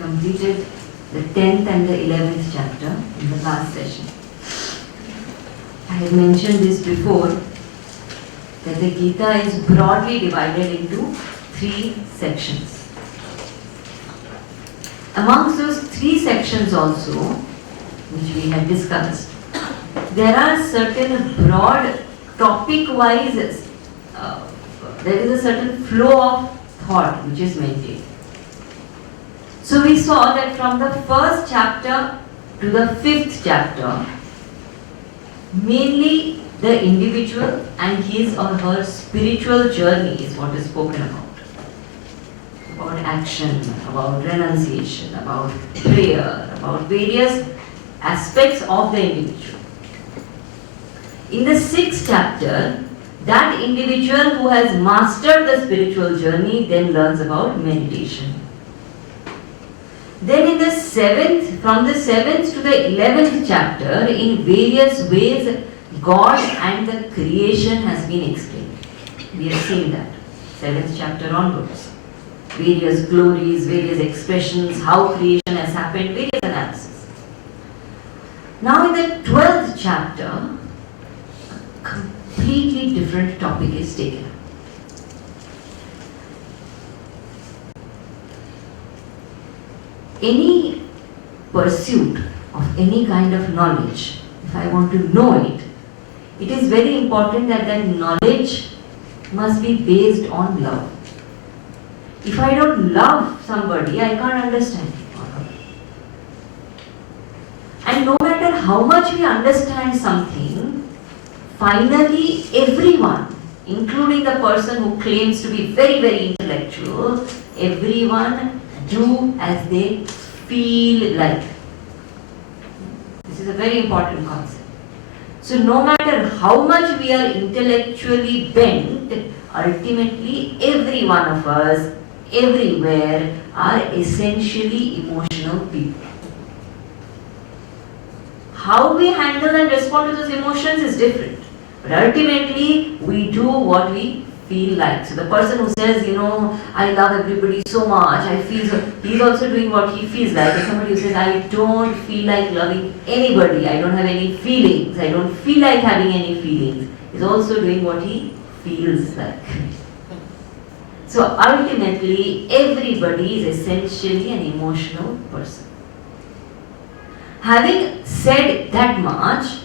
Completed the 10th and the 11th chapter in the last session. I had mentioned this before, that the Gita is broadly divided into 3 sections. Amongst those 3 sections also, which we have discussed, there are certain broad topic-wise, there is a certain flow of thought which is maintained. So we saw that from the 1st chapter to the 5th chapter, mainly the individual and his or her spiritual journey is what is spoken about. About action, about renunciation, about prayer, about various aspects of the individual. In the 6th chapter, that individual who has mastered the spiritual journey then learns about meditation. Then in the 7th, from the 7th to the 11th chapter, in various ways, God and the creation has been explained. We have seen that, 7th chapter onwards. Various glories, various expressions, how creation has happened, various analysis. Now in the 12th chapter, a completely different topic is taken up. Any pursuit of any kind of knowledge, if I want to know it, it is very important that that knowledge must be based on love. If I don't love somebody, I can't understand him. And no matter how much we understand something, finally everyone, including the person who claims to be very, very intellectual, everyone do as they feel like. This is a very important concept. So no matter how much we are intellectually bent, ultimately every one of us everywhere are essentially emotional people. How we handle and respond to those emotions is different. But ultimately, we do what we feel like. So the person who says, I love everybody so much, he's also doing what he feels like. And somebody who says, I don't feel like loving anybody, I don't have any feelings, I don't feel like having any feelings, is also doing what he feels like. So ultimately, everybody is essentially an emotional person. Having said that much,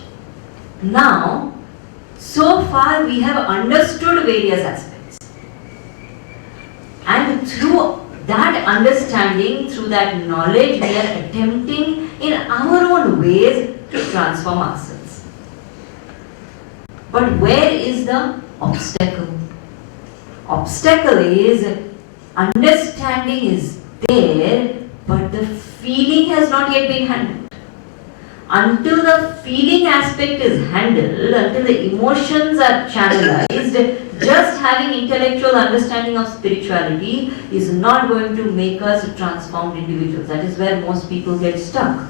now, so far we have understood various aspects. And through that understanding, through that knowledge, we are attempting in our own ways to transform ourselves. But where is the obstacle? Obstacle is understanding is there, but the feeling has not yet been handled. Until the feeling aspect is handled, until the emotions are channelized, just having intellectual understanding of spirituality is not going to make us transformed individuals. That is where most people get stuck.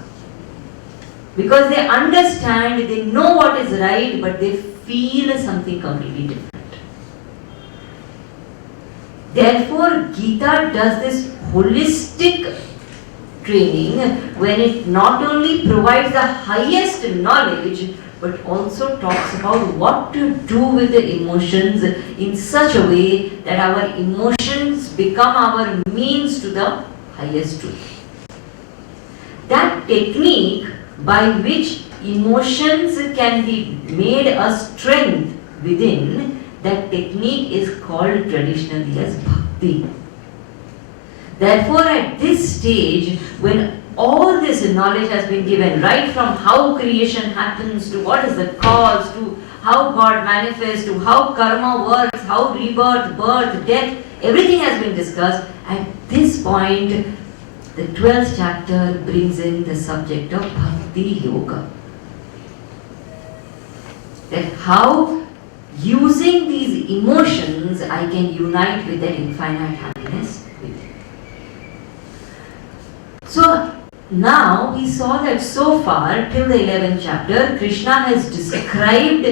Because they understand, they know what is right, but they feel something completely different. Therefore, Gita does this holistic training when it not only provides the highest knowledge but also talks about what to do with the emotions in such a way that our emotions become our means to the highest truth. That technique by which emotions can be made a strength within, that technique is called traditionally as bhakti. Therefore, at this stage, when all this knowledge has been given, right from how creation happens, to what is the cause, to how God manifests, to how karma works, how rebirth, birth, death, everything has been discussed. At this point, the 12th chapter brings in the subject of Bhakti Yoga. That how, using these emotions, I can unite with that infinite happiness. So now we saw that so far till the 11th chapter, Krishna has described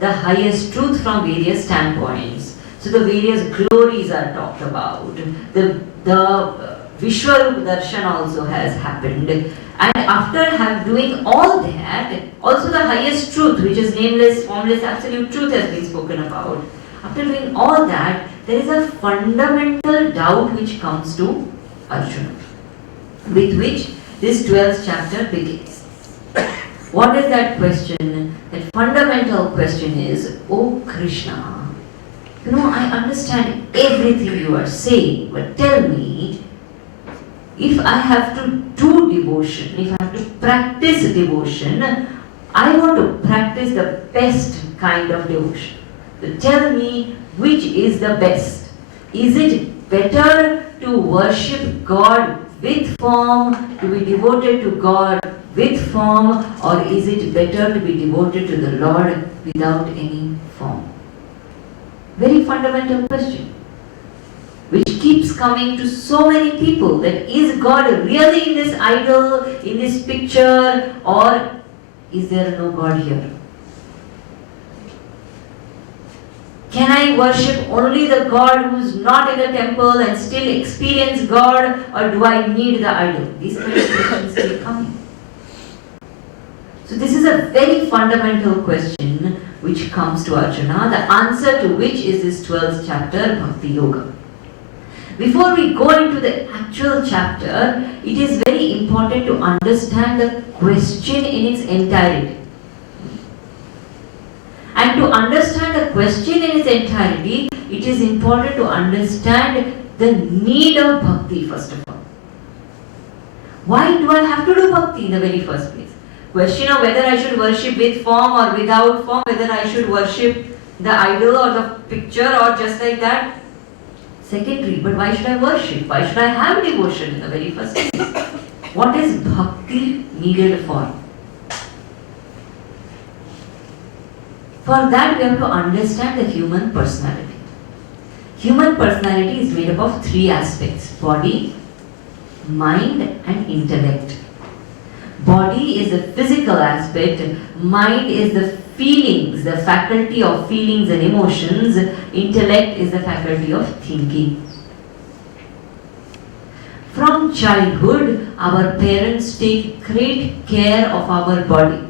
the highest truth from various standpoints. So the various glories are talked about. The Vishwarup Darshan also has happened. And after doing all that, also the highest truth, which is nameless, formless, absolute truth, has been spoken about. After doing all that, there is a fundamental doubt which comes to Arjuna, with which this 12th chapter begins. What is that question? That fundamental question is, O Krishna, I understand everything you are saying, but tell me, if I have to do devotion, if I have to practice devotion, I want to practice the best kind of devotion. So tell me which is the best. Is it better to worship God with form, to be devoted to God with form, or is it better to be devoted to the Lord without any form? Very fundamental question, which keeps coming to so many people, that is God really in this idol, in this picture, or is there no God here? Can I worship only the God who is not in the temple and still experience God, or do I need the idol? These kind of questions keep coming. So this is a very fundamental question which comes to Arjuna, the answer to which is this 12th chapter, Bhakti Yoga. Before we go into the actual chapter, it is very important to understand the question in its entirety. And to understand the question in its entirety, it is important to understand the need of bhakti first of all. Why do I have to do bhakti in the very first place? Question of whether I should worship with form or without form, whether I should worship the idol or the picture or just like that, secondary. But why should I worship? Why should I have devotion in the very first place? What is bhakti needed for? For that we have to understand the human personality. Human personality is made up of three aspects: body, mind, and intellect. Body is the physical aspect, mind is the feelings, the faculty of feelings and emotions, intellect is the faculty of thinking. From childhood, our parents take great care of our body.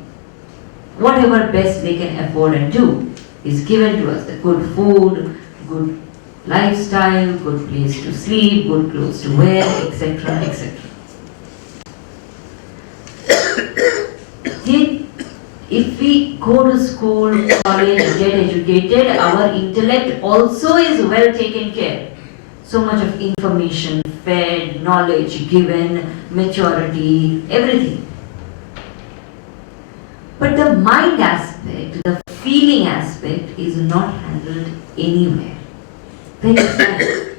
Whatever best they can afford and do is given to us. The good food, good lifestyle, good place to sleep, good clothes to wear, etc., etc. If we go to school, college, get educated, our intellect also is well taken care. So much of information fed, knowledge given, maturity, everything. But the mind aspect, the feeling aspect is not handled anywhere. Very sad.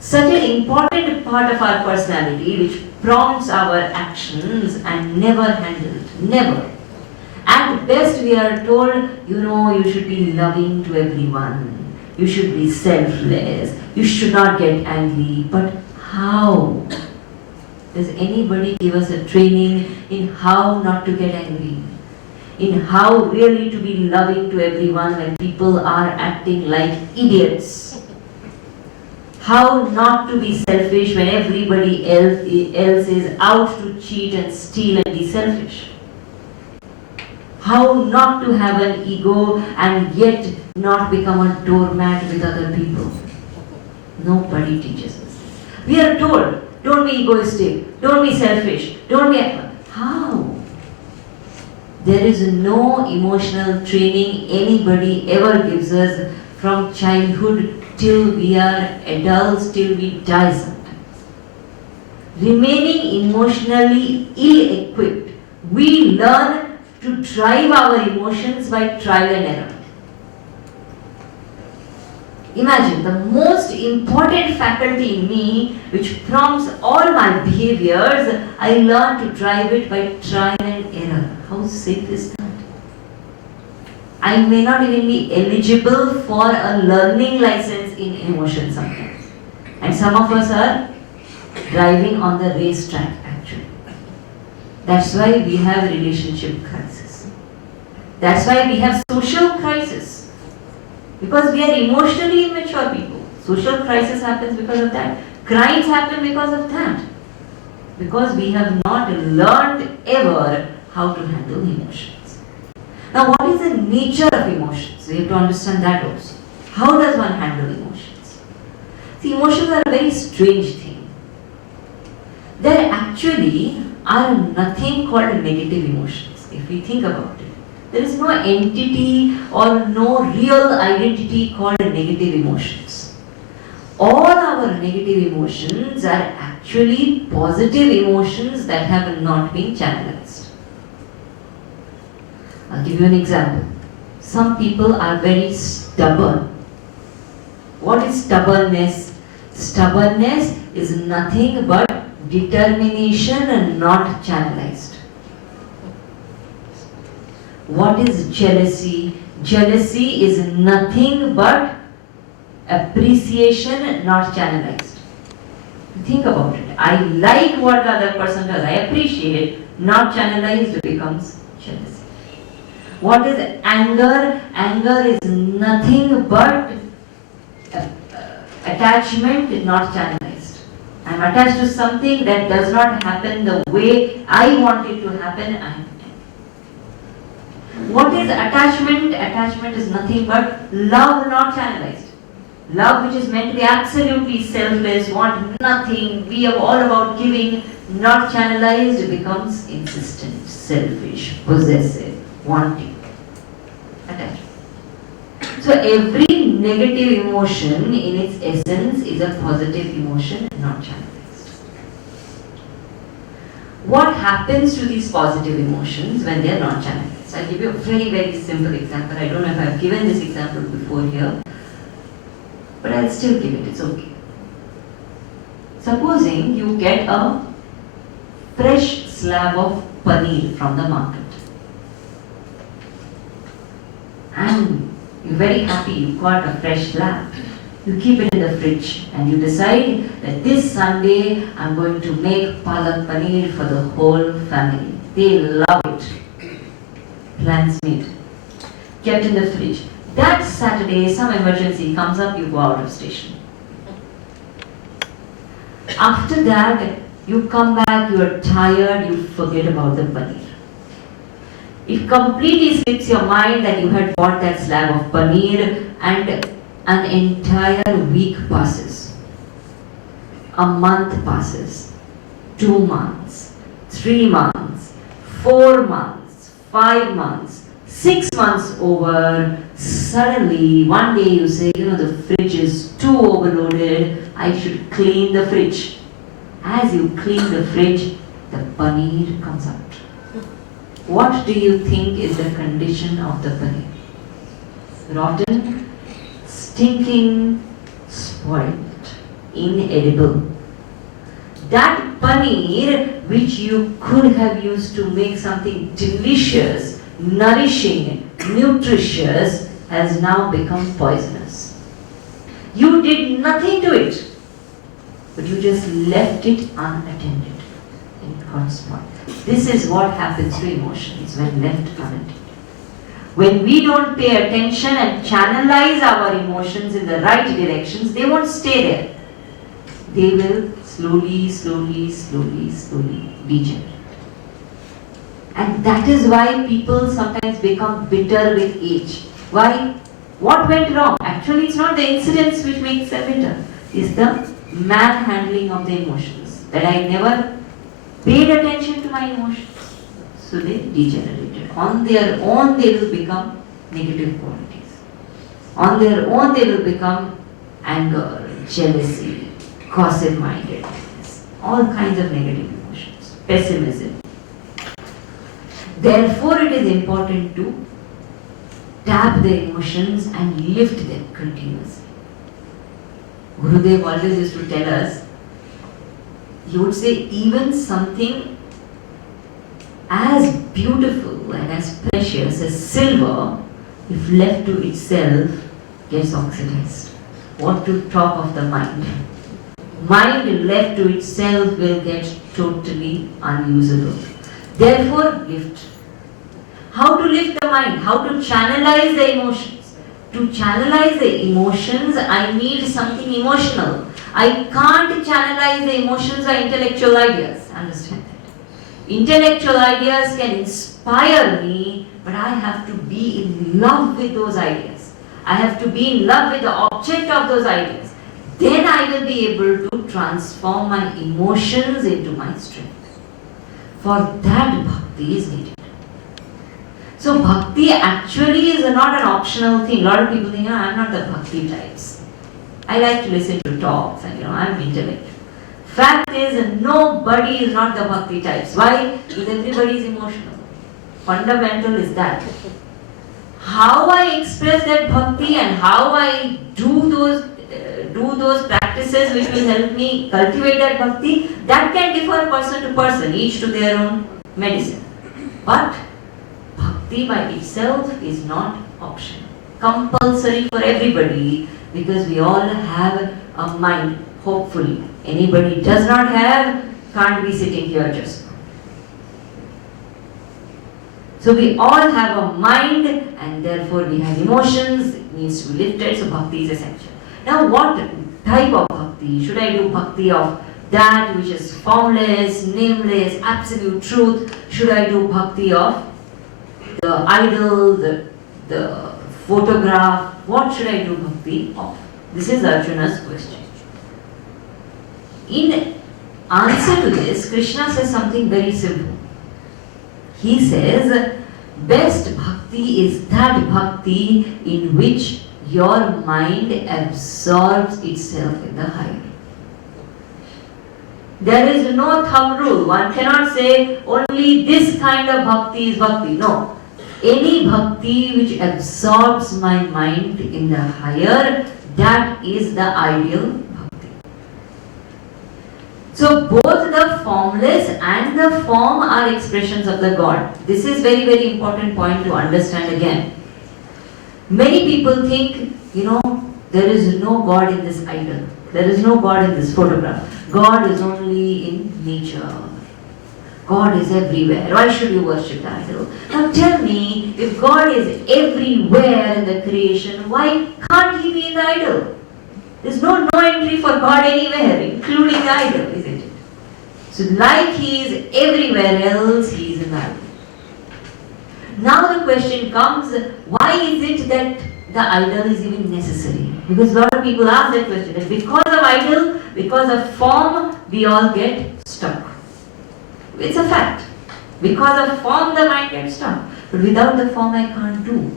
Such an important part of our personality which prompts our actions and never handled. Never. At best we are told, you should be loving to everyone. You should be selfless. You should not get angry. But how? Does anybody give us a training in how not to get angry? In how really to be loving to everyone when people are acting like idiots? How not to be selfish when everybody else is out to cheat and steal and be selfish? How not to have an ego and yet not become a doormat with other people? Nobody teaches us. We are told, don't be egoistic, don't be selfish, don't be... How? There is no emotional training anybody ever gives us from childhood till we are adults, till we die sometimes. Remaining emotionally ill-equipped, we learn to drive our emotions by trial and error. Imagine the most important faculty in me which prompts all my behaviors, I learn to drive it by trial and error. How safe is that? I may not even be eligible for a learning license in emotion sometimes. And some of us are driving on the racetrack actually. That's why we have relationship crisis. That's why we have social crisis. Because we are emotionally immature people. Social crisis happens because of that. Crimes happen because of that. Because we have not learned ever how to handle emotions. Now, what is the nature of emotions? We have to understand that also. How does one handle emotions? See, emotions are a very strange thing. There actually are nothing called negative emotions, if we think about it. There is no entity or no real identity called negative emotions. All our negative emotions are actually positive emotions that have not been channelized. I'll give you an example. Some people are very stubborn. What is stubbornness? Stubbornness is nothing but determination and not channelized. What is jealousy? Jealousy is nothing but appreciation not channelized. Think about it. I like what the other person does. I appreciate, not channelized becomes jealousy. What is anger? Anger is nothing but attachment not channelized. I am attached to something that does not happen the way I want it to happen. What is attachment? Attachment is nothing but love not channelized. Love which is meant to be absolutely selfless, want nothing, be all about giving, not channelized becomes insistent, selfish, possessive, wanting. Attachment. So every negative emotion in its essence is a positive emotion, not channelized. What happens to these positive emotions when they are not channelized? So I'll give you a very, very simple example. I don't know if I've given this example before here, but I'll still give it, it's okay. Supposing you get a fresh slab of paneer from the market. And you're very happy you got a fresh slab. You keep it in the fridge and you decide that this Sunday I'm going to make palak paneer for the whole family. They love it. Plans made. Kept in the fridge. That Saturday, some emergency comes up, you go out of station. After that, you come back, you are tired, you forget about the paneer. It completely slips your mind that you had bought that slab of paneer, and an entire week passes. A month passes. 2 months. 3 months. 4 months. 5 months. 6 months over. Suddenly, one day you say, the fridge is too overloaded. I should clean the fridge. As you clean the fridge, the paneer comes out. What do you think is the condition of the paneer? Rotten, stinking, spoiled, inedible. That paneer which you could have used to make something delicious, nourishing, nutritious, has now become poisonous. You did nothing to it, but you just left it unattended. It got spoiled. This is what happens to emotions when left unattended. When we don't pay attention and channelize our emotions in the right directions, they won't stay there. They will slowly degenerate. And that is why people sometimes become bitter with age. Why? What went wrong? Actually, it's not the incidents which makes them bitter. It's the manhandling of the emotions. That I never paid attention to my emotions. So they degenerated. On their own they will become negative qualities. On their own they will become anger, jealousy, gossip-mindedness, all kinds of negative emotions, pessimism. Therefore it is important to tap the emotions and lift them continuously. Gurudev always used to tell us, he would say even something as beautiful and as precious as silver, if left to itself, gets oxidized. What to talk of the mind? Mind left to itself will get totally unusable. Therefore, lift. How to lift the mind? How to channelize the emotions? To channelize the emotions, I need something emotional. I can't channelize the emotions by intellectual ideas. Understand that? Intellectual ideas can inspire me, but I have to be in love with those ideas. I have to be in love with the object of those ideas. Then I will be able to transform my emotions into my strength. For that, bhakti is needed. So bhakti actually is not an optional thing. A lot of people think, I'm not the bhakti types. I like to listen to talks and I'm intellectual. Fact is, nobody is not the bhakti types. Why? Because everybody is emotional. Fundamental is that. How I express that bhakti and how I do those practices which will help me cultivate that bhakti, that can differ person to person, each to their own medicine. But bhakti by itself is not optional. Compulsory for everybody, because we all have a mind, hopefully. Anybody does not have, can't be sitting here just now. So we all have a mind and therefore we have emotions, it needs to be lifted, so bhakti is essential. Now what type of bhakti? Should I do bhakti of that which is formless, nameless, absolute truth? Should I do bhakti of the idol, the photograph? What should I do bhakti of? This is Arjuna's question. In answer to this, Krishna says something very simple. He says, best bhakti is that bhakti in which your mind absorbs itself in the higher. There is no thumb rule. One cannot say only this kind of bhakti is bhakti. No. Any bhakti which absorbs my mind in the higher, that is the ideal bhakti. So both the formless and the form are expressions of the God. This is very, very important point to understand again. Many people think, there is no God in this idol. There is no God in this photograph. God is only in nature. God is everywhere. Why should you worship the idol? Now tell me, if God is everywhere in the creation, why can't He be in the idol? There's no entry for God anywhere, including the idol, isn't it? So like He is everywhere else, He is in the idol. Now the question comes, why is it that the idol is even necessary? Because a lot of people ask that question, that because of idol, because of form, we all get stuck. It's a fact. Because of form, the mind gets stuck. But without the form, I can't do.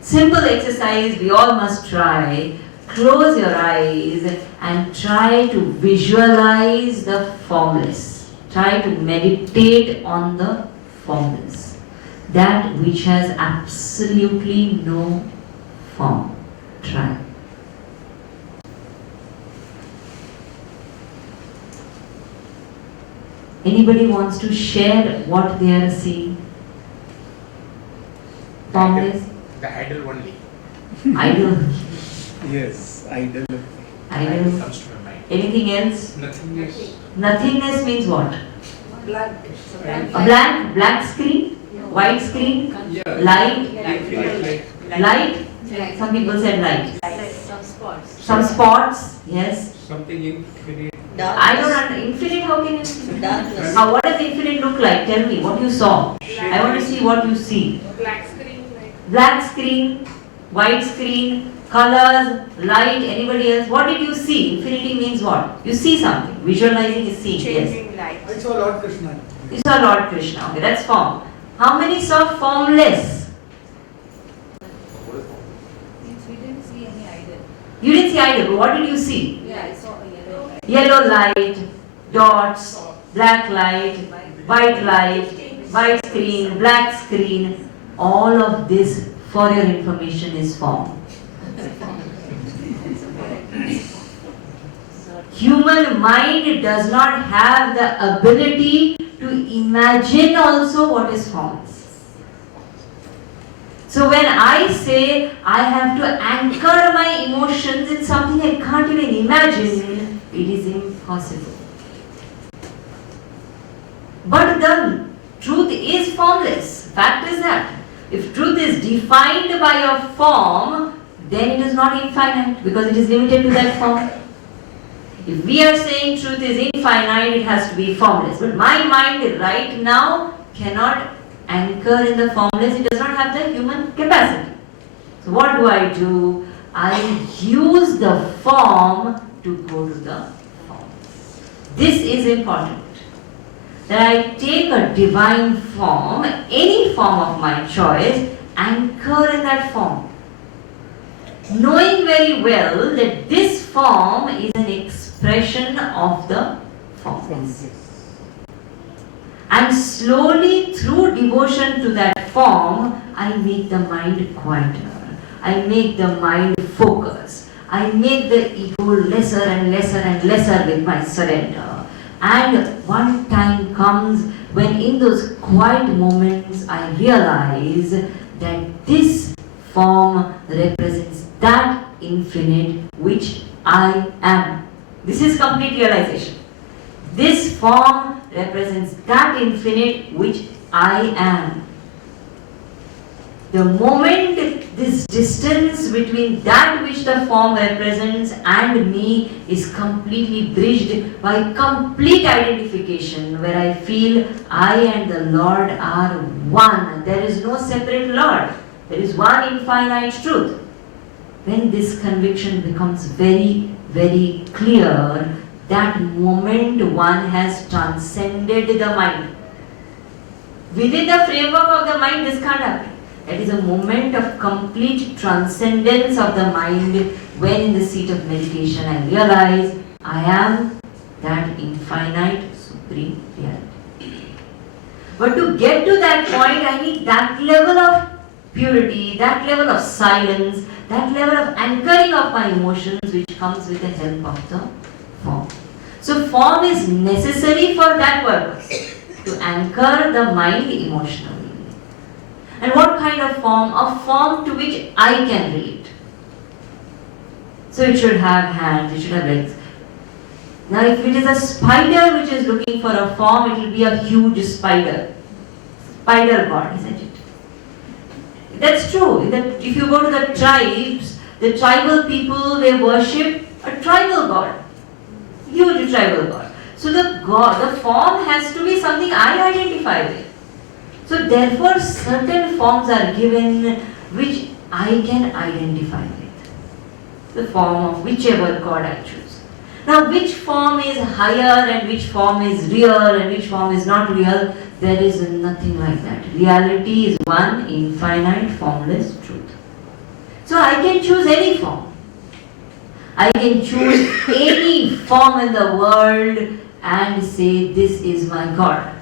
Simple exercise we all must try. Close your eyes and try to visualize the formless. Try to meditate on the formless. That which has absolutely no form. Try. Anybody wants to share what they are seeing? Formless? The idol only. Idol. Yes, idol. Idol. Comes to my mind. Anything else? Nothingness. Nothingness means what? Blank. A blank screen? White screen? Yeah. Light? Infinite light. Light? Some people said light. Some spots. Some spots? Yes. Something infinite. I don't understand. Infinite, how can you? Darkness. What does infinite look like? Tell me what you saw. I want to see what you see. Black screen, like Black screen, white screen, colors, light, anybody else? What did you see? Infinity means what? You see something. Visualizing is seeing. Yes. changing light. I saw Lord Krishna. You saw Lord Krishna. Okay, that's form. How many saw formless? We didn't see any idol. You didn't see either, but what did you see? Yeah, I saw a yellow light. Yellow light, dots, black light, white screen, black screen. All of this, for your information, is form. Human mind does not have the ability to imagine also what is formless. So when I say I have to anchor my emotions in something I can't even imagine, it is impossible. But the truth is formless. Fact is that if truth is defined by a form, then it is not infinite because it is limited to that form. If we are saying truth is infinite, it has to be formless. But my mind right now cannot anchor in the formless. It does not have the human capacity. So what do? I use the form to go to the form. This is important. That I take a divine form, any form of my choice, anchor in that form. Knowing very well that this form is an expression of the formless. And slowly through devotion to that form, I make the mind quieter. I make the mind focus. I make the ego lesser and lesser and lesser with my surrender. And one time comes when in those quiet moments I realize that this form represents that infinite which I am. This is complete realization. This form represents that infinite which I am. The moment this distance between that which the form represents and me is completely bridged by complete identification, where I feel I and the Lord are one. There is no separate Lord. There is one infinite truth. When this conviction becomes very, very clear, that moment one has transcended the mind. Within the framework of the mind, this can't happen. It is a moment of complete transcendence of the mind when in the seat of meditation I realize I am that infinite supreme reality. But to get to that point, I need that level of purity, that level of silence, that level of anchoring of my emotions which comes with the help of the form. So form is necessary for that purpose, to anchor the mind emotionally. And what kind of form? A form to which I can relate. So it should have hands, it should have legs. Now if it is a spider which is looking for a form, it will be a huge spider. Spider god, isn't it? That's true. That if you go to the tribes, the tribal people, they worship a tribal god. Huge tribal god. So the form has to be something I identify with. So therefore certain forms are given which I can identify with. The form of whichever god I choose. Now which form is higher and which form is real and which form is not real, there is nothing like that. Reality is one infinite formless truth. So I can choose any form. I can choose any form in the world and say this is my God.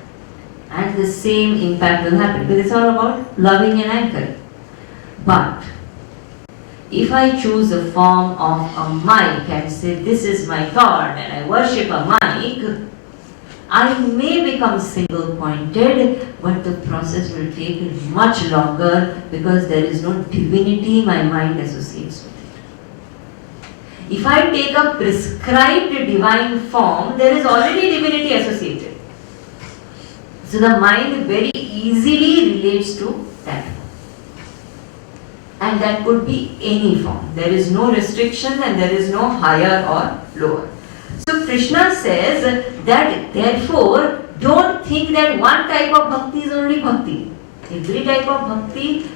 And the same impact will happen. Because it's all about loving and anchoring. But if I choose the form of a mic and say this is my God and I worship a mic, I may become single pointed, but the process will take much longer because there is no divinity my mind associates with it. If I take a prescribed divine form, there is already divinity associated. So the mind very easily relates to that. And that could be any form. There is no restriction and there is no higher or lower. So Krishna says that therefore don't think that one type of bhakti is only bhakti. Every type of bhakti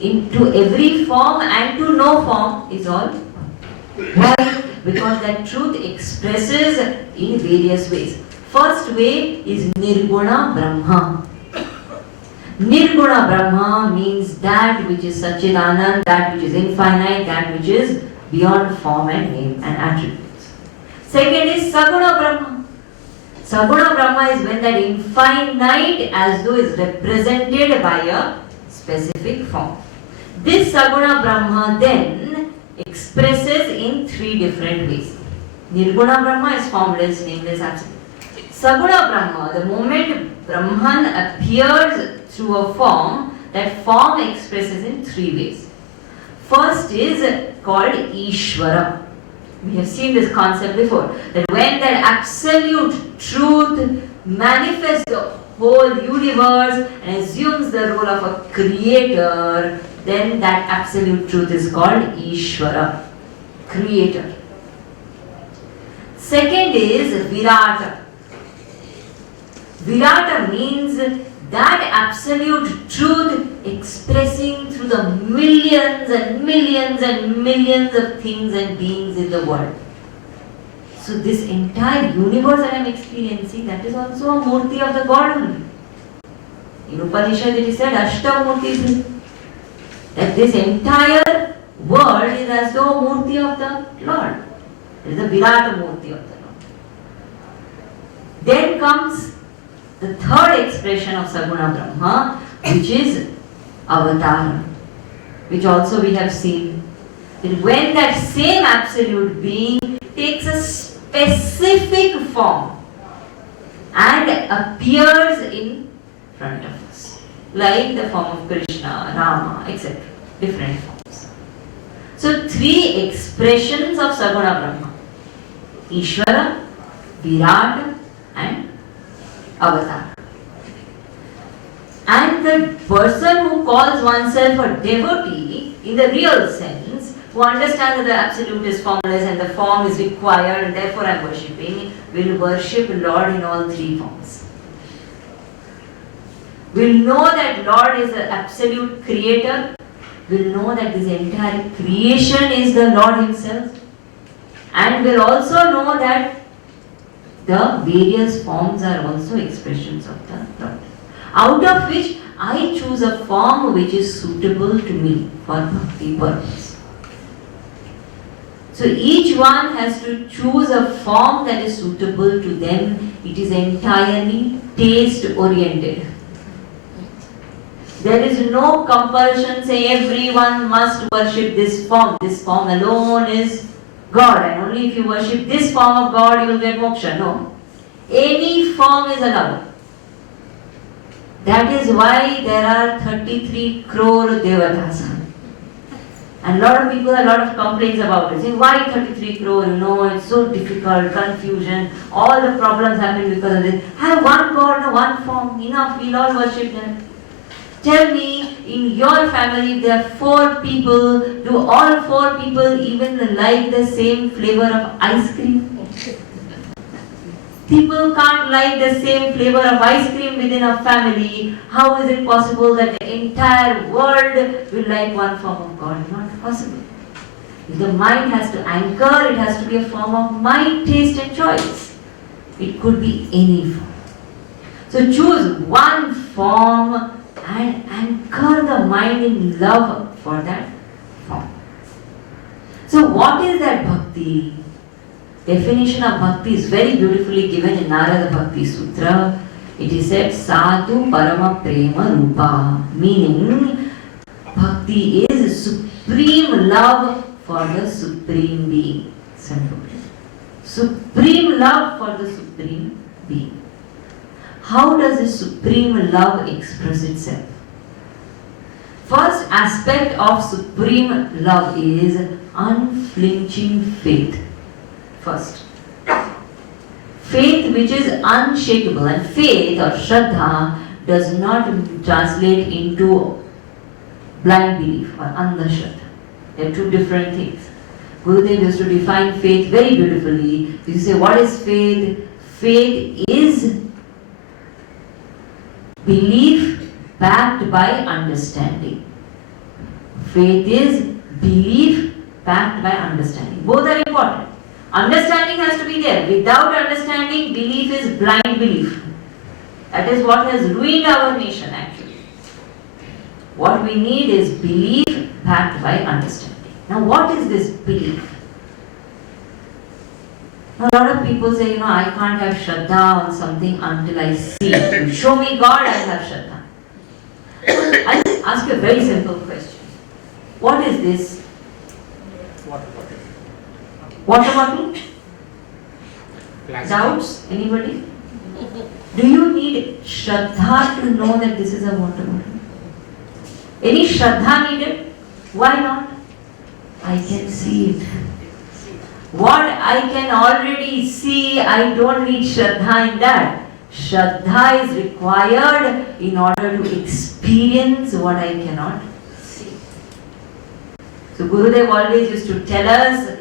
into every form and to no form is all bhakti. Why? Because that truth expresses in various ways. First way is Nirguna Brahma. Nirguna Brahma means that which is Satchidanand, that which is infinite, that which is beyond form and name and attributes. Second is Saguna Brahma. Saguna Brahma is when that infinite as though is represented by a specific form. This Saguna Brahma then expresses in three different ways. Nirguna Brahma is formless, nameless, absolute. Saguna Brahma, the moment Brahman appears through a form, that form expresses in three ways. First is called Ishvara. We have seen this concept before, that when that absolute truth manifests the whole universe and assumes the role of a creator, then that absolute truth is called Ishvara, creator. Second is Virata. Virata means that absolute truth expressing through the millions and millions and millions of things and beings in the world. So this entire universe that I am experiencing, that is also a murti of the God only. In Upanishad it is said Ashtamurti, that this entire world is as though a murti of the Lord. It is a Virata murti of the Lord. Then comes the third expression of Saguna Brahma, which is Avatara, which also we have seen. That when that same absolute being takes a specific form and appears in front of us, like the form of Krishna, Rama, etc. Different forms. So three expressions of Saguna Brahma: Ishvara, Virata and Avatar. And the person who calls oneself a devotee in the real sense, who understands that the absolute is formless and the form is required and therefore I am worshipping, will worship Lord in all three forms. Will know that Lord is the absolute creator, will know that this entire creation is the Lord himself, and will also know that the various forms are also expressions of the Lord. Out of which I choose a form which is suitable to me for bhakti purpose. So each one has to choose a form that is suitable to them. It is entirely taste oriented. There is no compulsion say everyone must worship this form. This form alone is God, and only if you worship this form of God you will get moksha. No. Any form is allowed. That is why there are 33 crore devatas. And a lot of people have a lot of complaints about it. Saying, why 33 crore? It's so difficult, confusion, all the problems happen because of this. Have one God, one form, enough, we'll all worship Him. Tell me, in your family, if there are 4 people, do all 4 people even like the same flavor of ice cream? People can't like the same flavor of ice cream within a family. How is it possible that the entire world will like one form of God? Not possible. If the mind has to anchor, it has to be a form of mind, taste and choice. It could be any form. So choose one form and anchor the mind in love for that form. So what is that bhakti? Definition of bhakti is very beautifully given in Narada Bhakti Sutra. It is said, Sadhu Parama Prema Rupa, meaning bhakti is supreme love for the Supreme Being. Simple. Supreme love for the Supreme Being. How does this supreme love express itself? First aspect of supreme love is unflinching faith. First, faith which is unshakable, and faith or shraddha does not translate into blind belief or andhashraddha. They are 2 different things. Gurudev used to define faith very beautifully. You say, what is faith? Faith is belief backed by understanding. Faith is belief backed by understanding. Both are important. Understanding has to be there. Without understanding, belief is blind belief. That is what has ruined our nation actually. What we need is belief backed by understanding. Now what is this belief? Now, a lot of people say, I can't have shraddha on something until I see it. Show me God, I'll have shraddha. I'll just ask you a very simple question. What is this? Water bottle. Water bottle? Plastic. Doubts? Anybody? Do you need shraddha to know that this is a water bottle? Any shraddha needed? Why not? I can see it. What I can already see, I don't need shraddha in that. Shraddha is required in order to experience what I cannot see. So Gurudev always used to tell us,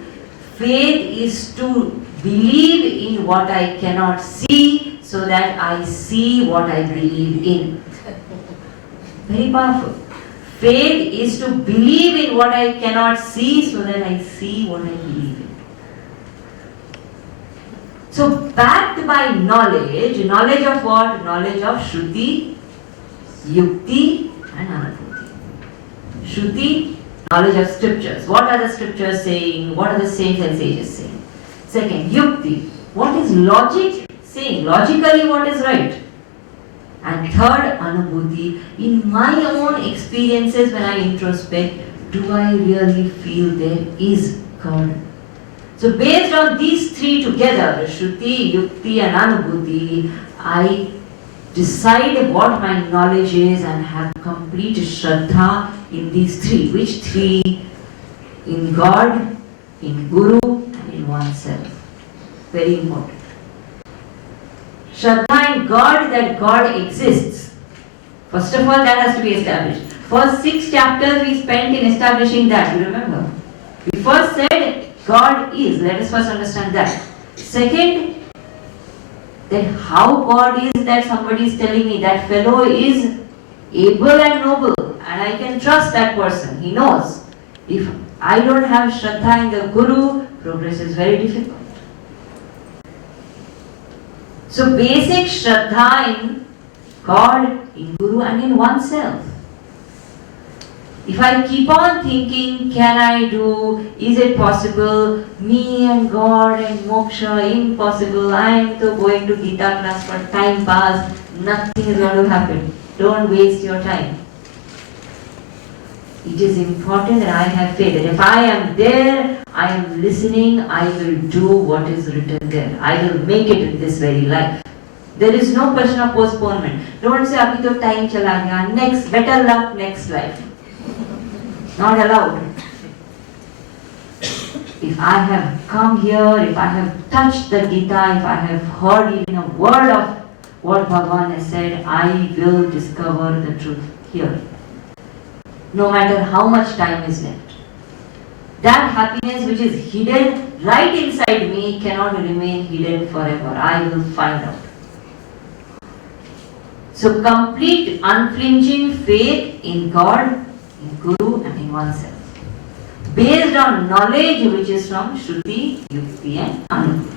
faith is to believe in what I cannot see so that I see what I believe in. Very powerful. Faith is to believe in what I cannot see so that I see what I believe in. So backed by knowledge of what? Knowledge of Shruti, Yukti and Anubhuti. Shruti, knowledge of scriptures. What are the scriptures saying? What are the saints and sages saying? Second, Yukti. What is logic saying? Logically what is right? And third, Anubhuti. In my own experiences when I introspect, do I really feel there is God? So based on these 3 together, the Shruti, Yukti and Anubhuti, I decide what my knowledge is and have complete shraddha in these 3. Which 3? In God, in Guru and in oneself. Very important. Shraddha in God, that God exists. First of all, that has to be established. First 6 chapters we spent in establishing that, you remember? We first said God is. Let us first understand that. Second, that how God is, that somebody is telling me that fellow is able and noble and I can trust that person. He knows. If I don't have shraddha in the Guru, progress is very difficult. So basic shraddha in God, in Guru and in oneself. If I keep on thinking, can I do, is it possible, me and God and moksha, impossible, I am going to Gita class for time pass, nothing is going to happen. Don't waste your time. It is important that I have faith, that if I am there, I am listening, I will do what is written there. I will make it in this very life. There is no question of postponement. Don't say, abhi to time chala gaya, next, better luck, next life. Not allowed. if I have come here, if I have touched the Gita, if I have heard even a word of what Bhagavan has said, I will discover the truth here. No matter how much time is left. That happiness which is hidden right inside me cannot remain hidden forever. I will find out. So complete unflinching faith in God, in Guru and in oneself. Based on knowledge which is from Shruti, Yukti and Anubhuti.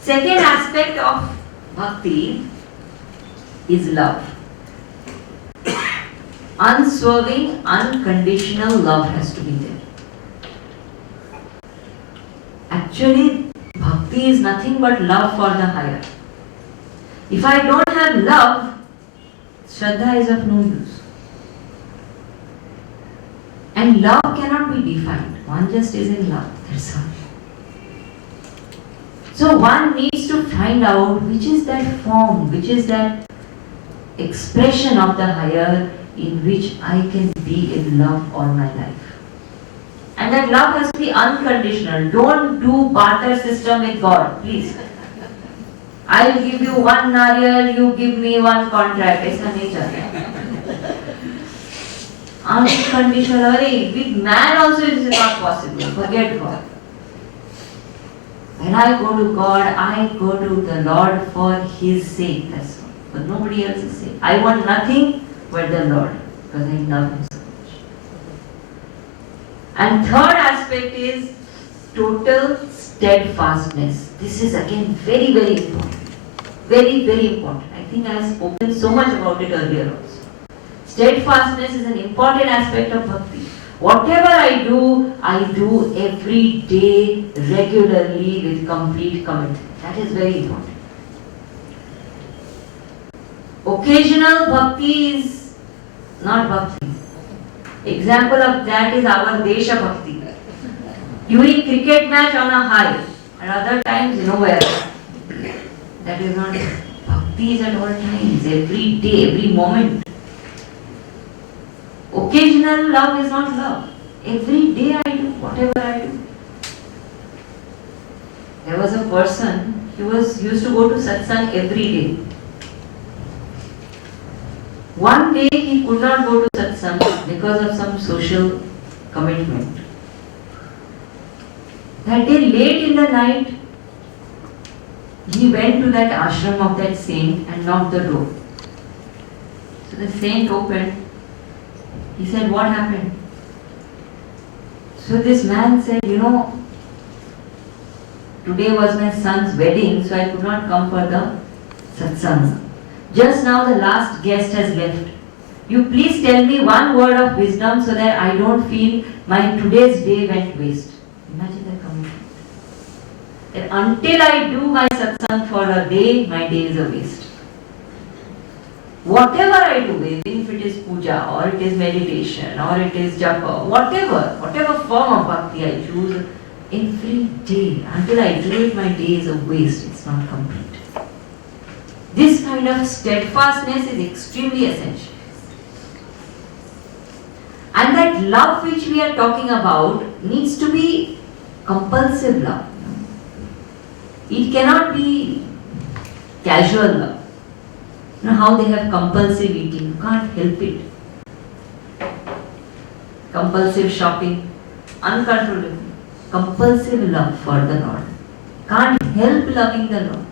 Second aspect of Bhakti is love. Unswerving, unconditional love has to be there. Actually, Bhakti is nothing but love for the higher. If I don't have love, Shraddha is of no use. And love cannot be defined. One just is in love. That's all. So one needs to find out which is that form, which is that expression of the higher in which I can be in love all my life. And that love has to be unconditional. Don't do barter system with God, please. I will give you one nariyal, you give me one contract. Aisa nahi chalta. Unconditional. With man also it is not possible. Forget God. When I go to God, I go to the Lord for His sake. That's all. For nobody else's sake. I want nothing but the Lord because I love Him so much. And third aspect is total steadfastness. This is again very, very important. Very, very important. I think I have spoken so much about it earlier also. Steadfastness is an important aspect of bhakti. Whatever I do every day regularly with complete commitment. That is very important. Occasional bhakti is not bhakti. Example of that is our Desha Bhakti. During cricket match on a high, and other times nowhere. That is not bhakti is at all times, every day, every moment. Occasional love is not love. Every day I do whatever I do. There was a person, he used to go to satsang every day. One day he could not go to satsang because of some social commitment. That day late in the night, he went to that ashram of that saint and knocked the door. So the saint opened. He said, what happened? So this man said, today was my son's wedding, so I could not come for the satsang. Just now the last guest has left. You please tell me one word of wisdom so that I don't feel my today's day went waste. Imagine the commitment. That until I do my satsang for a day, my day is a waste. Whatever I do, even if it is puja or it is meditation or it is japa, whatever form of bhakti I choose, every day, until I do it, my day is a waste. It's not complete. This kind of steadfastness is extremely essential. And that love which we are talking about needs to be compulsive love. It cannot be casual love. How they have compulsive eating, you can't help it. Compulsive shopping, uncontrollable. Compulsive love for the Lord. Can't help loving the Lord.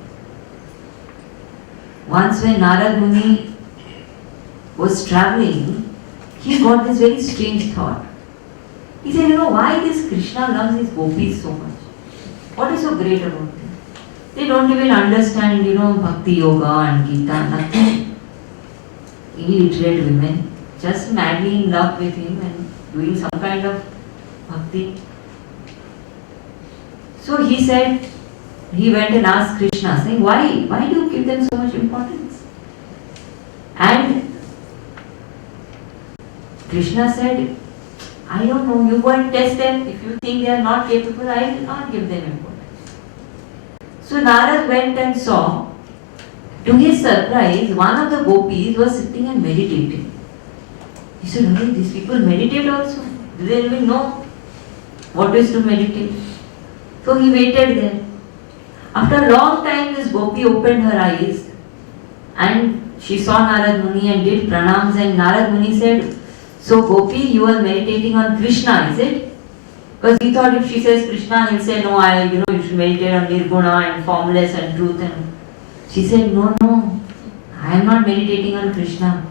Once when Narad Muni was traveling, he got this very strange thought. He said, why this Krishna loves his gopis so much? What is so great about them? They don't even understand, Bhakti Yoga and Gita, nothing. Illiterate women, just madly in love with him and doing some kind of bhakti. So he said, he went and asked Krishna, saying, why do you give them so much importance? And Krishna said, I don't know, you go and test them. If you think they are not capable, I will not give them importance. So Narad went and saw. To his surprise, one of the gopis was sitting and meditating. He said, these people meditate also. Do they even know? What is to meditate? So he waited there. After a long time, this gopi opened her eyes and she saw Narad Muni and did pranams, and Narad Muni said, "So Gopi, you are meditating on Krishna, is it?" Because he thought if she says Krishna, he'll say, "No, you should meditate on Nirguna and formless and truth." And she said, "No, I am not meditating on Krishna.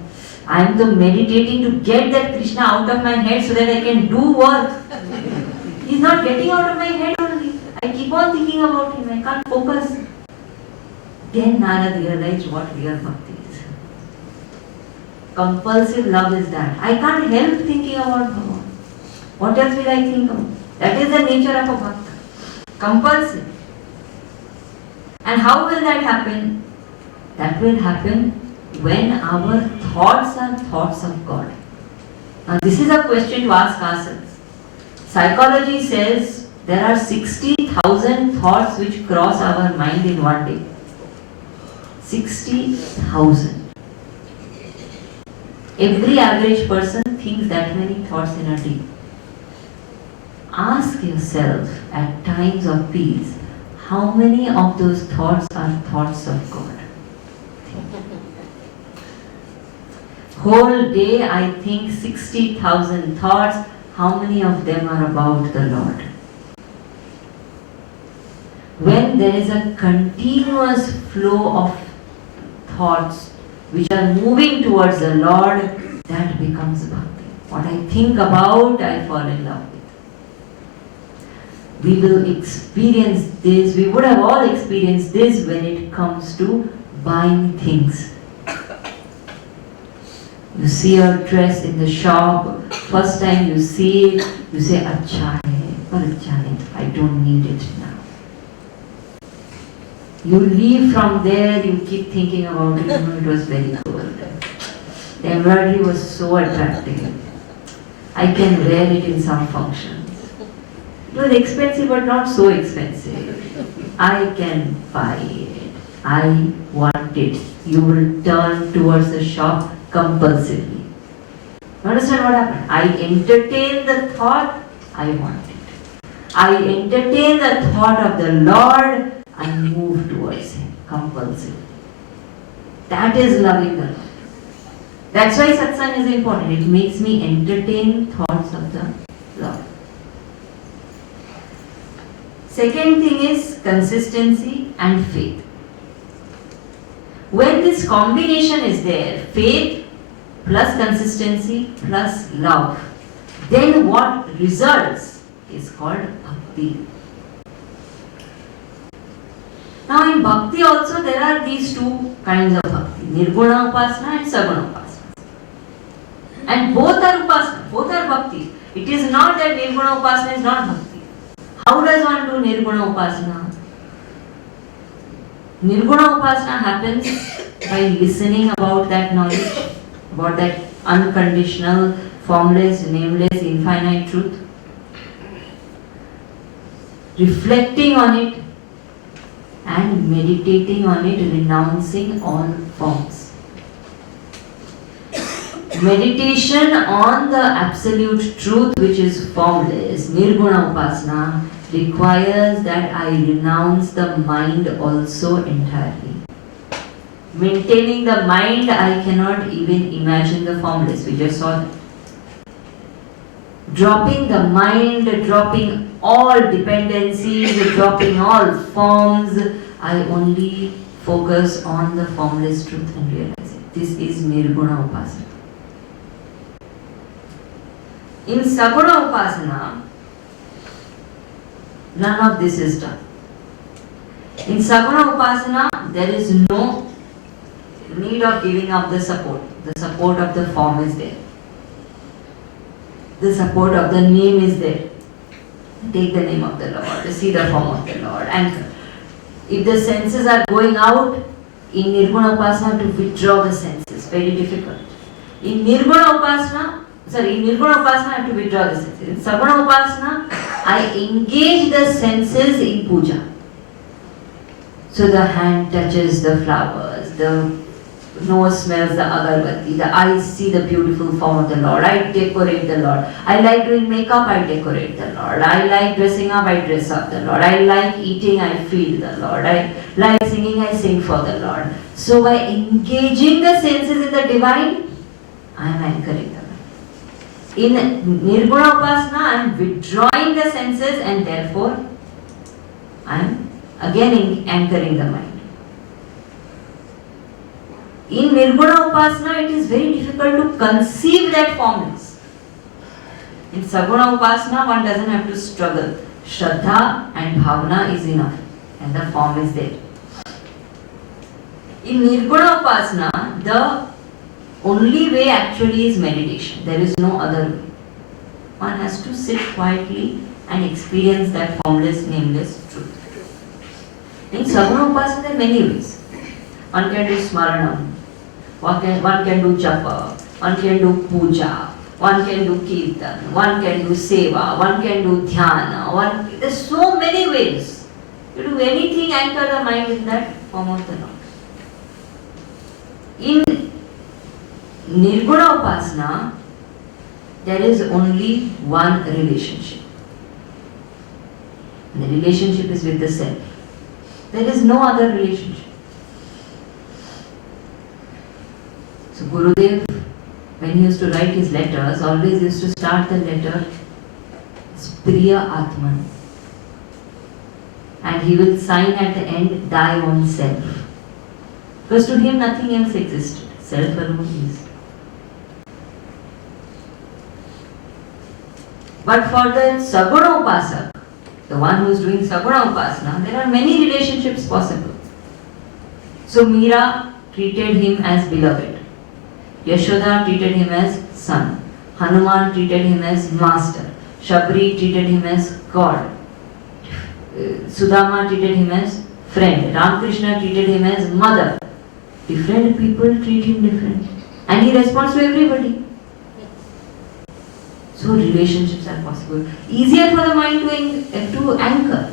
I am meditating to get that Krishna out of my head so that I can do work. He's not getting out of my head only. I keep on thinking about him. I can't focus." Then Narad realized what real bhakti is. Compulsive love is that. I can't help thinking about Bhagavan. What else will I think of? That is the nature of a bhakta. Compulsive. And how will that happen? That will happen when our thoughts are thoughts of God. Now this is a question to ask ourselves. Psychology says there are 60,000 thoughts which cross our mind in one day. 60,000. Every average person thinks that many thoughts in a day. Ask yourself at times of peace, how many of those thoughts are thoughts of God? Whole day I think 60,000 thoughts, how many of them are about the Lord? When there is a continuous flow of thoughts which are moving towards the Lord, that becomes bhakti. What I think about, I fall in love with. We will experience this, we would have all experienced this when it comes to buying things. You see a dress in the shop, first time you see it, you say, "Acha hai, par acha nahi, I don't need it now." You leave from there, you keep thinking about it, it was very good. The embroidery was so attractive. I can wear it in some functions. It was expensive but not so expensive. I can buy it. I want it. You will turn towards the shop compulsively. You understand what happened? I entertain the thought, I want it. I entertain the thought of the Lord, I move towards Him compulsively. That is loving the Lord. That's why satsang is important. It makes me entertain thoughts of the Lord. Second thing is consistency and faith. When this combination is there, faith plus consistency plus love, then what results is called bhakti. Now in bhakti also there are these two kinds of bhakti, nirguna upasana and saguna upasana. And both are upasana, both are bhakti. It is not that nirguna upasana is not bhakti. How does one do nirguna upasana? Nirguna upasana happens by listening about that knowledge, about that unconditional, formless, nameless, infinite truth, reflecting on it and meditating on it, renouncing all forms. Meditation on the absolute truth which is formless, nirguna upasana, requires that I renounce the mind also entirely. Maintaining the mind, I cannot even imagine the formless. We just saw that. Dropping the mind, dropping all dependencies, dropping all forms, I only focus on the formless truth and realize it. This is nirguna upasana. In saguna upasana, none of this is done. In saguna upasana, there is no need of giving up the support. The support of the form is there. The support of the name is there. Take the name of the Lord, see the form of the Lord. And if the senses are going out, in nirguna upasana to withdraw the senses, very difficult. In nirguna upasana I have to withdraw the senses. In saguna upasana, I engage the senses in puja. So the hand touches the flowers, the nose smells the agarbatti, the eyes see the beautiful form of the Lord, I decorate the Lord. I like doing makeup, I decorate the Lord. I like dressing up, I dress up the Lord. I like eating, I feed the Lord. I like singing, I sing for the Lord. So by engaging the senses in the divine, I am anchoring them. In Nirguna Upasana, I am withdrawing the senses and therefore I am again anchoring the mind. In Nirguna Upasana, it is very difficult to conceive that formless. In Saguna Upasana, one doesn't have to struggle. Shraddha and Bhavana is enough and the form is there. In Nirguna Upasana, the only way actually is meditation. There is no other way. One has to sit quietly and experience that formless, nameless truth. In Saguna Upasana, there are many ways. One can do Smaranam, one can do Japa, one can do Puja, one can do Kirtan, one can do Seva, one can do Dhyana, there's so many ways. You do anything, anchor the mind in that form of the Lord. In Nirguna Upasana, there is only one relationship. And the relationship is with the self. There is no other relationship. So Gurudev, when he used to write his letters, always used to start the letter Priya Atman. And he will sign at the end, thy own self. Because to him nothing else existed. Self alone is. But for the Saguna Upasak, the one who is doing Saguna Upasana, there are many relationships possible. So Meera treated him as beloved. Yashoda treated him as son. Hanuman treated him as master. Shabri treated him as God. Sudama treated him as friend. Ramakrishna treated him as mother. Different people treat him differently. And he responds to everybody. So relationships are possible. Easier for the mind to anchor.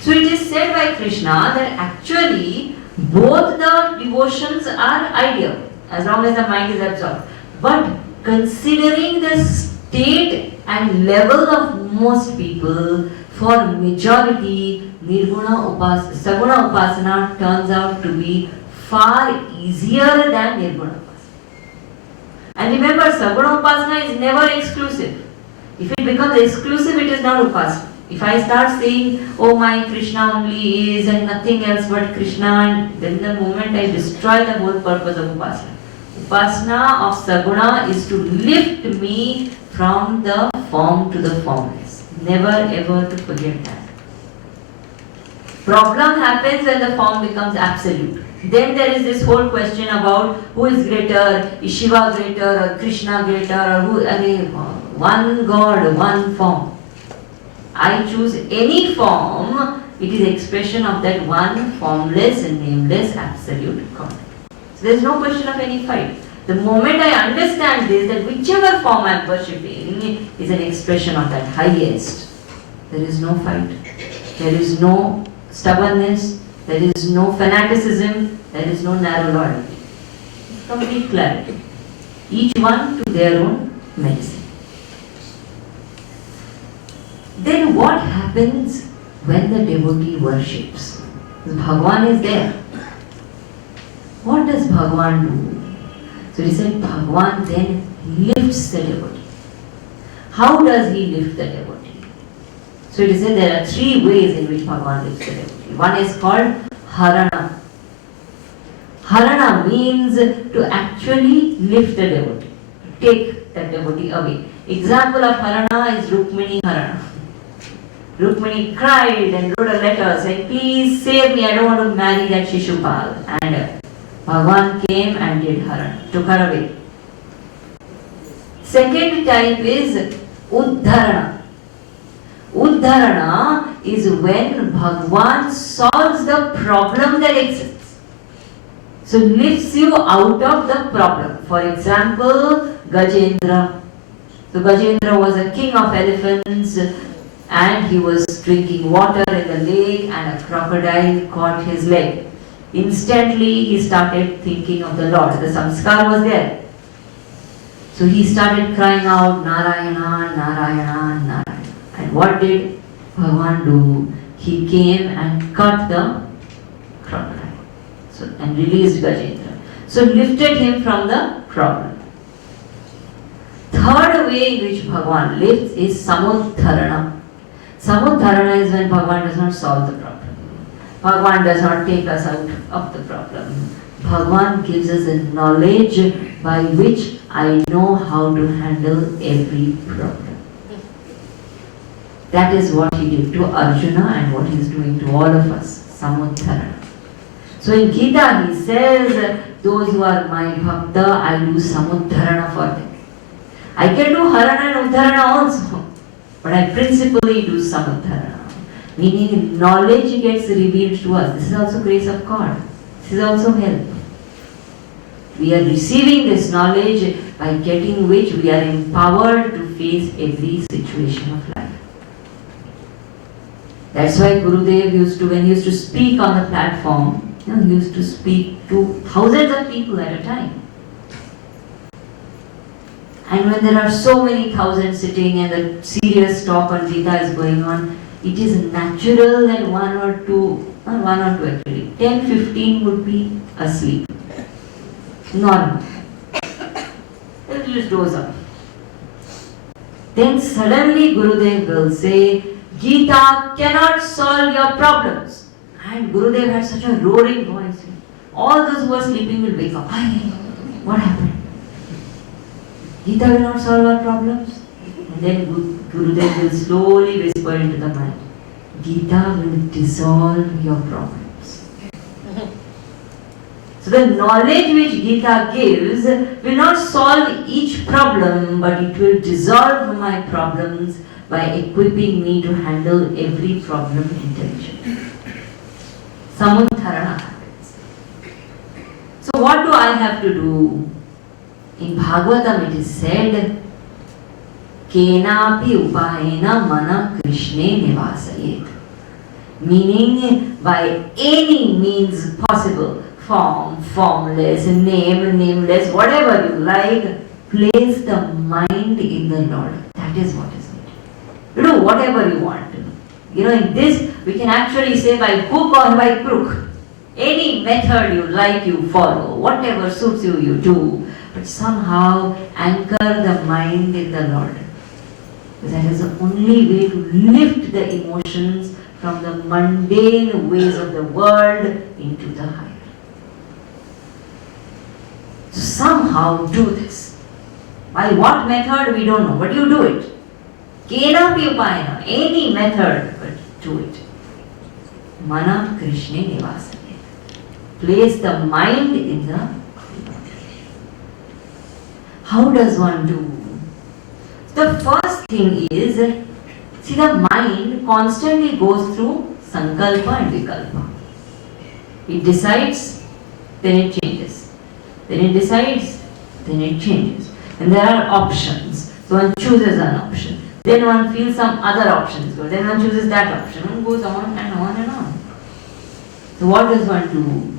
So it is said by Krishna that actually both the devotions are ideal as long as the mind is absorbed. But considering the state and level of most people, for majority, Saguna Upasana turns out to be far easier than Nirguna Upasana. And remember, Saguna Upasana is never exclusive. If it becomes exclusive, it is not Upasana. If I start saying, oh my Krishna only is and nothing else but Krishna, and then the moment I destroy the whole purpose of Upasana. Upasana of Saguna is to lift me from the form to the formless. Never ever to forget that. Problem happens when the form becomes absolute. Then there is this whole question about who is greater, is Shiva greater or Krishna greater or who, one God, one form. I choose any form, it is expression of that one formless and nameless absolute God. So there is no question of any fight. The moment I understand this, that whichever form I am worshipping is an expression of that highest, there is no fight, there is no stubbornness, there is no fanaticism, there is no narrow loyalty. It's complete clarity. Each one to their own medicine. Then what happens when the devotee worships? Bhagwan is there. What does Bhagwan do? So he said Bhagwan then lifts the devotee. How does he lift the devotee? So it is said there are three ways in which Bhagwan lifts the devotee. One is called Harana. Harana means to actually lift the devotee, to take that devotee away. Example of Harana is Rukmini Harana. Rukmini cried and wrote a letter saying, please save me, I don't want to marry that Shishupal. And Bhagwan came and did Harana, took her away. Second type is Uddharana. Uddharana is when Bhagwan solves the problem that exists. So lifts you out of the problem. For example, Gajendra. So Gajendra was a king of elephants and he was drinking water in the lake and a crocodile caught his leg. instantly he started thinking of the Lord. The samskar was there. So he started crying out, Narayana, Narayana, Narayana. And what did Bhagavan do? He came and cut the crocodile. So, and released Gajendra. So lifted him from the problem. Third way in which Bhagavan lifts is Samudharana. Samudharana is when Bhagavan does not solve the problem. Bhagavan does not take us out of the problem. Bhagavan gives us a knowledge by which I know how to handle every problem. That is what he did to Arjuna and what he is doing to all of us. Samudharana. So in Gita he says, those who are my bhakta, I do Samudharana for them. I can do Harana and Udharana also, but I principally do Samudharana. Meaning knowledge gets revealed to us. This is also grace of God. This is also help. We are receiving this knowledge by getting which we are empowered to face every situation of life. That's why Gurudev when he used to speak on the platform, he used to speak to thousands of people at a time. And when there are so many thousands sitting and the serious talk on Gita is going on, it is natural that one or two actually, 10, 15 would be asleep. Normal. They'll just doze off. Then suddenly Gurudev will say, Gita cannot solve your problems. And Gurudev had such a roaring voice. All those who are sleeping will wake up. What happened? Gita will not solve our problems. And then Gurudev will slowly whisper into the mind, Gita will dissolve your problems. So the knowledge which Gita gives will not solve each problem, but it will dissolve my problems by equipping me to handle every problem intelligently. Samudharana happens. So what do I have to do? In Bhagavatam it is said, Kenapi upayena mana Krishne nivasayet. Meaning, by any means possible, form, formless, name, nameless, whatever you like, place the mind in the Lord. That is what is needed. You do whatever you want to. In this, we can actually say by hook or by crook. Any method you like, you follow. Whatever suits you, you do. But somehow anchor the mind in the Lord. That is the only way to lift the emotions from the mundane ways of the world into the higher. So somehow do this. By what method we don't know, but you do it. Kenapi upayena, any method, but do it. Mana Krishne nivasayet. Place the mind in the Lord. How does one do? The first thing is, see, the mind constantly goes through sankalpa and vikalpa. It decides, then it changes. Then it decides, then it changes. And there are options. So one chooses an option. Then one feels some other option is good. Then one chooses that option. One goes on and on and on. So what does one do?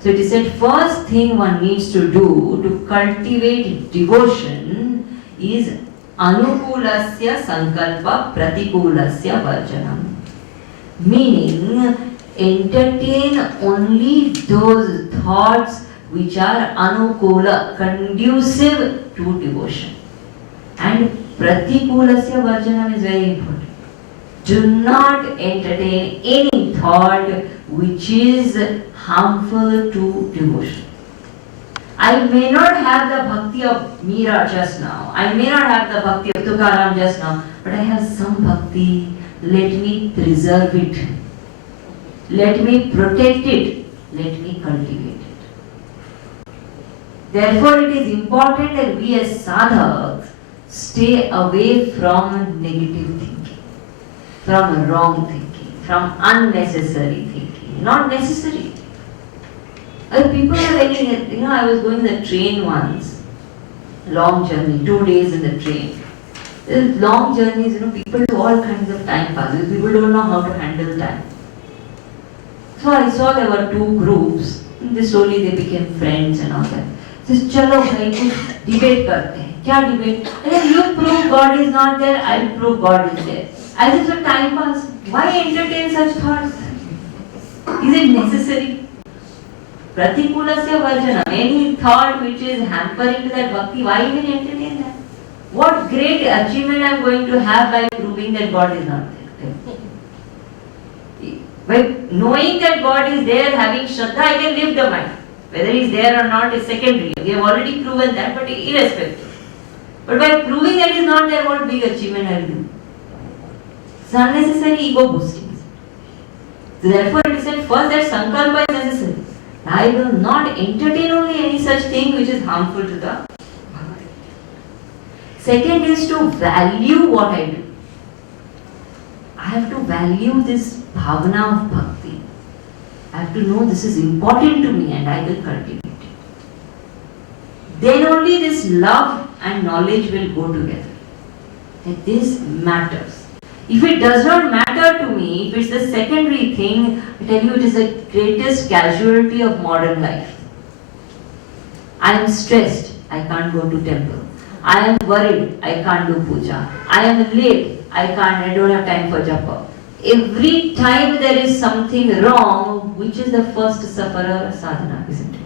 So it is said, first thing one needs to do to cultivate devotion is anukulasya sankalpa pratikulasya varjanam. Meaning, entertain only those thoughts which are anukula, conducive to devotion. And pratikulasya varjanam is very important. Do not entertain any thought which is harmful to devotion. I may not have the bhakti of Meera just now. I may not have the bhakti of Tukaram just now. But I have some bhakti. Let me preserve it. Let me protect it. Let me cultivate it. Therefore, it is important that we as sadhaks stay away from negative thinking, from wrong thinking, from unnecessary thinking, not necessary. People are very, I was going the train once, long journey, 2 days in the train. These long journeys, people do all kinds of time passes. People don't know how to handle time. So I saw there were two groups. They slowly they became friends and all that. Says, चलो भाई कुछ debate करते हैं. क्या debate? अरे you prove God is not there, I prove God is there. As if the time pass. Why entertain such thoughts? Is it necessary? Pratikulasya varjana. Any thought which is hampering to that bhakti, why even entertain that? What great achievement I am going to have by proving that God is not there? By knowing that God is there, having Shraddha, I can live the mind. Whether he is there or not is secondary. We have already proven that, but irrespective. But by proving that he is not there, what big achievement I will do? It's unnecessary ego boosting. So therefore it is said first that sankalpa is necessary. I will not entertain only any such thing which is harmful to the bhakti. Second is to value what I do. I have to value this bhavana of bhakti. I have to know this is important to me and I will cultivate it. Then only this love and knowledge will go together. That this matters. If it does not matter to me, if it's the secondary thing, I tell you it is the greatest casualty of modern life. I am stressed, I can't go to temple. I am worried, I can't do puja. I am late, I don't have time for japa. Every time there is something wrong, which is the first sufferer? Sadhana, isn't it?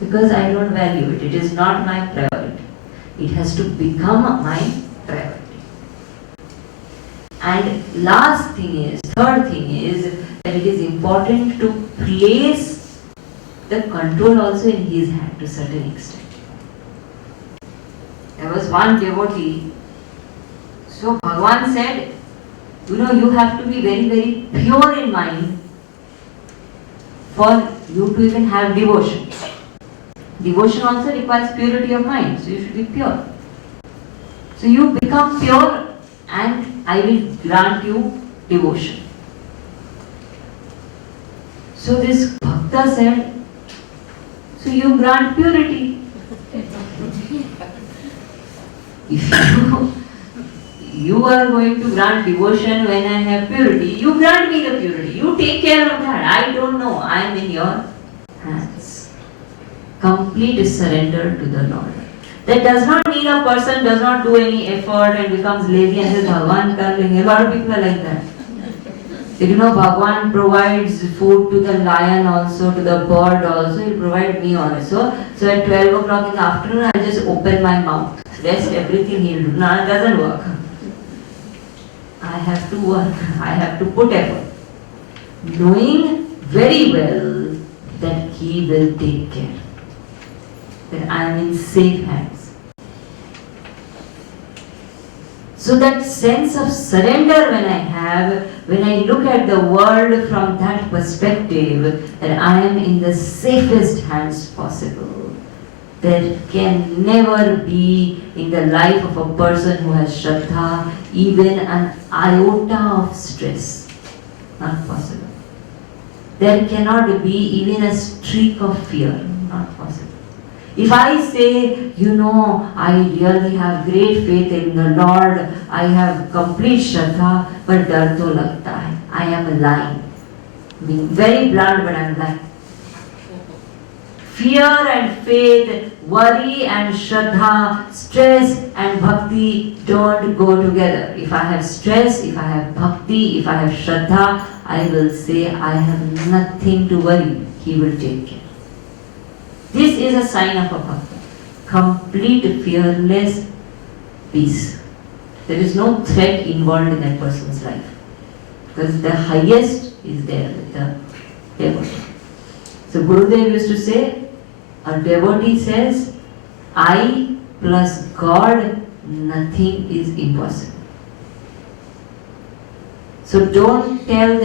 Because I don't value it. It is not my priority. It has to become my priority. And third thing is that it is important to place the control also in his hand to a certain extent. There was one devotee, so Bhagavan said, you have to be very, very pure in mind for you to even have devotion. Devotion also requires purity of mind, so you should be pure. So you become pure and I will grant you devotion. So this Bhakta said, so you grant purity. If you are going to grant devotion when I have purity, you grant me the purity. You take care of that. I don't know. I am in your hands. Complete surrender to the Lord. That does not mean a person does not do any effort and becomes lazy and says, Bhagavan kar lenge. A lot of people are like that. Bhagavan provides food to the lion also, to the bird also, he will provide me also. So at 12 o'clock in the afternoon, I will just open my mouth. Rest everything he will do. No, it doesn't work. I have to work. I have to put effort. Knowing very well that he will take care. That I am in safe hands. So that sense of surrender when I look at the world from that perspective, that I am in the safest hands possible. There can never be in the life of a person who has Shraddha even an iota of stress. Not possible. There cannot be even a streak of fear. Not possible. If I say, I really have great faith in the Lord, I have complete Shraddha, but dar to lagta hai. I am lying. Being very blunt, but I am lying. Fear and faith, worry and Shraddha, stress and bhakti don't go together. If I have stress, if I have bhakti, if I have Shraddha, I will say I have nothing to worry. He will take care. This is a sign of a bhakta. Complete fearless peace. There is no threat involved in that person's life. Because the highest is there with the devotee. So Gurudev used to say, a devotee says, I plus God, nothing is impossible. So don't tell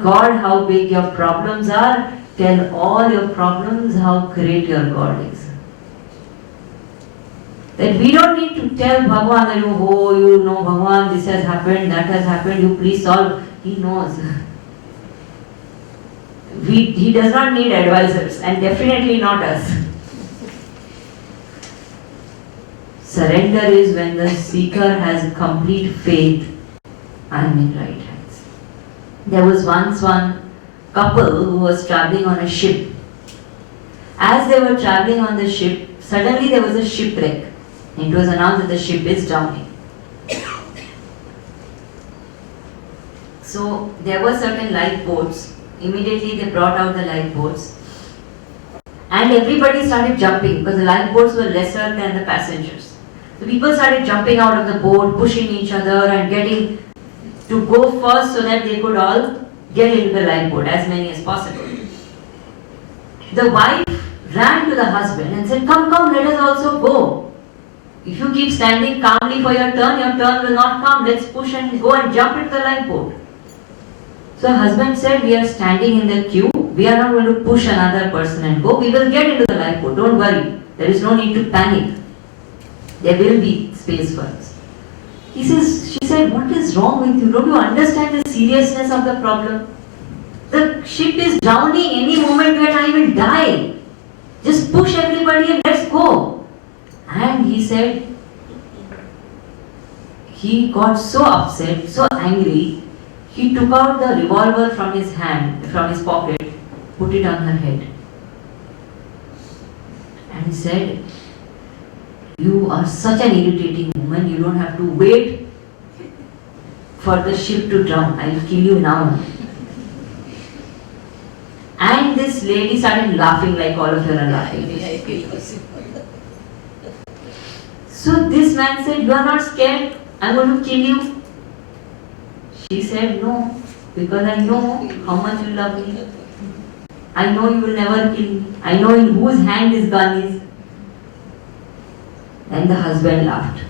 God how big your problems are. Tell all your problems how great your God is. That we don't need to tell Bhagavan that, Bhagavan, this has happened, that has happened, you please solve. He knows. He does not need advisors, and definitely not us. Surrender is when the seeker has complete faith. I am in right hands. There was once one couple who was traveling on a ship. As they were traveling on the ship, suddenly there was a shipwreck. It was announced that the ship is drowning. So there were certain lifeboats. Immediately they brought out the lifeboats. And everybody started jumping because the lifeboats were lesser than the passengers. So people started jumping out of the boat, pushing each other and getting to go first so that they could all get into the lifeboat, as many as possible. The wife ran to the husband and said, "Come, come, let us also go. If you keep standing calmly for your turn will not come. Let's push and go and jump into the lifeboat." So husband said, "We are standing in the queue. We are not going to push another person and go. We will get into the lifeboat. Don't worry. There is no need to panic. There will be space for us." She said, "What is wrong with you? Don't you understand the seriousness of the problem? The ship is drowning. Any moment when I will die. Just push everybody and let's go." And he said, he got so upset, so angry, he took out the revolver from his pocket, put it on her head, and said, "You are such an irritating woman, you don't have to wait for the ship to drown. I'll kill you now." And this lady started laughing like all of her are laughing. So this man said, "You are not scared? I'm going to kill you." She said, "No, because I know how much you love me. I know you will never kill me. I know in whose hand this gun is." And the husband laughed.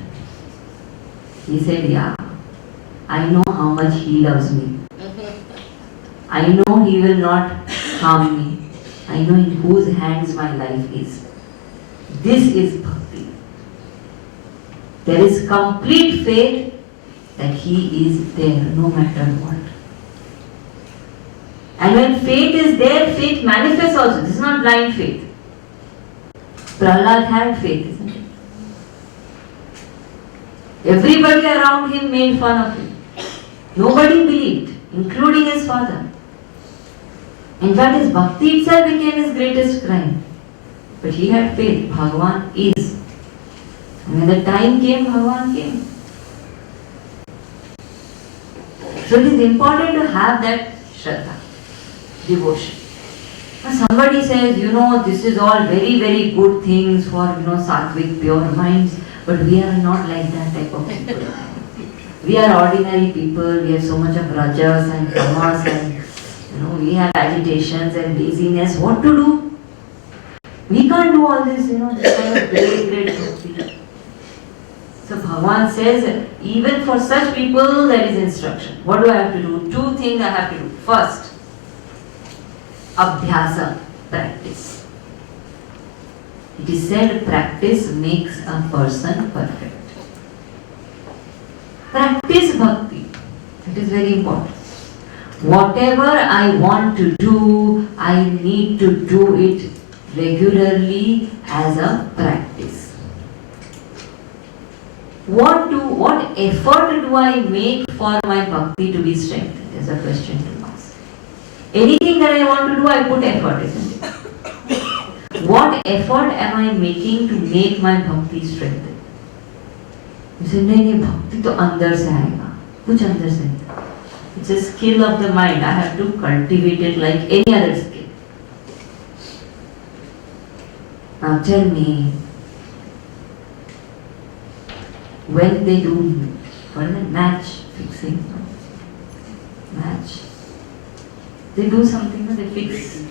He said, "Yeah, I know how much he loves me. I know he will not harm me. I know in whose hands my life is. This is bhakti. There is complete faith that he is there no matter what. And when faith is there, faith manifests also. This is not blind faith. Prahlad had faith, isn't it? Everybody around him made fun of him. Nobody believed, including his father. In fact, his bhakti itself became his greatest crime. But he had faith. Bhagavan is. And when the time came, Bhagavan came. So it is important to have that Shraddha, devotion. Now somebody says, this is all very, very good things for, sattvic, pure minds, but we are not like that type of people. We are ordinary people, we have so much of rajas and tamas and, we have agitations and laziness. What to do? We can't do all this, this kind of great bhakti. So Bhagavan says, even for such people there is instruction. What do I have to do? 2 things I have to do. First, abhyasa, practice. It is said practice makes a person perfect. Practice bhakti. It is very important. Whatever I want to do, I need to do it regularly as a practice. What effort do I make for my bhakti to be strengthened? Is a question to ask. Anything that I want to do, I put effort, isn't it? What effort am I making to make my bhakti strengthened? You say, नहीं bhakti तो अंदर से आएगा, कुछ अंदर से नहीं. It's a skill of the mind. I have to cultivate it like any other skill. Now tell me, when they do, what is it, match fixing? Match. They do something, they fix.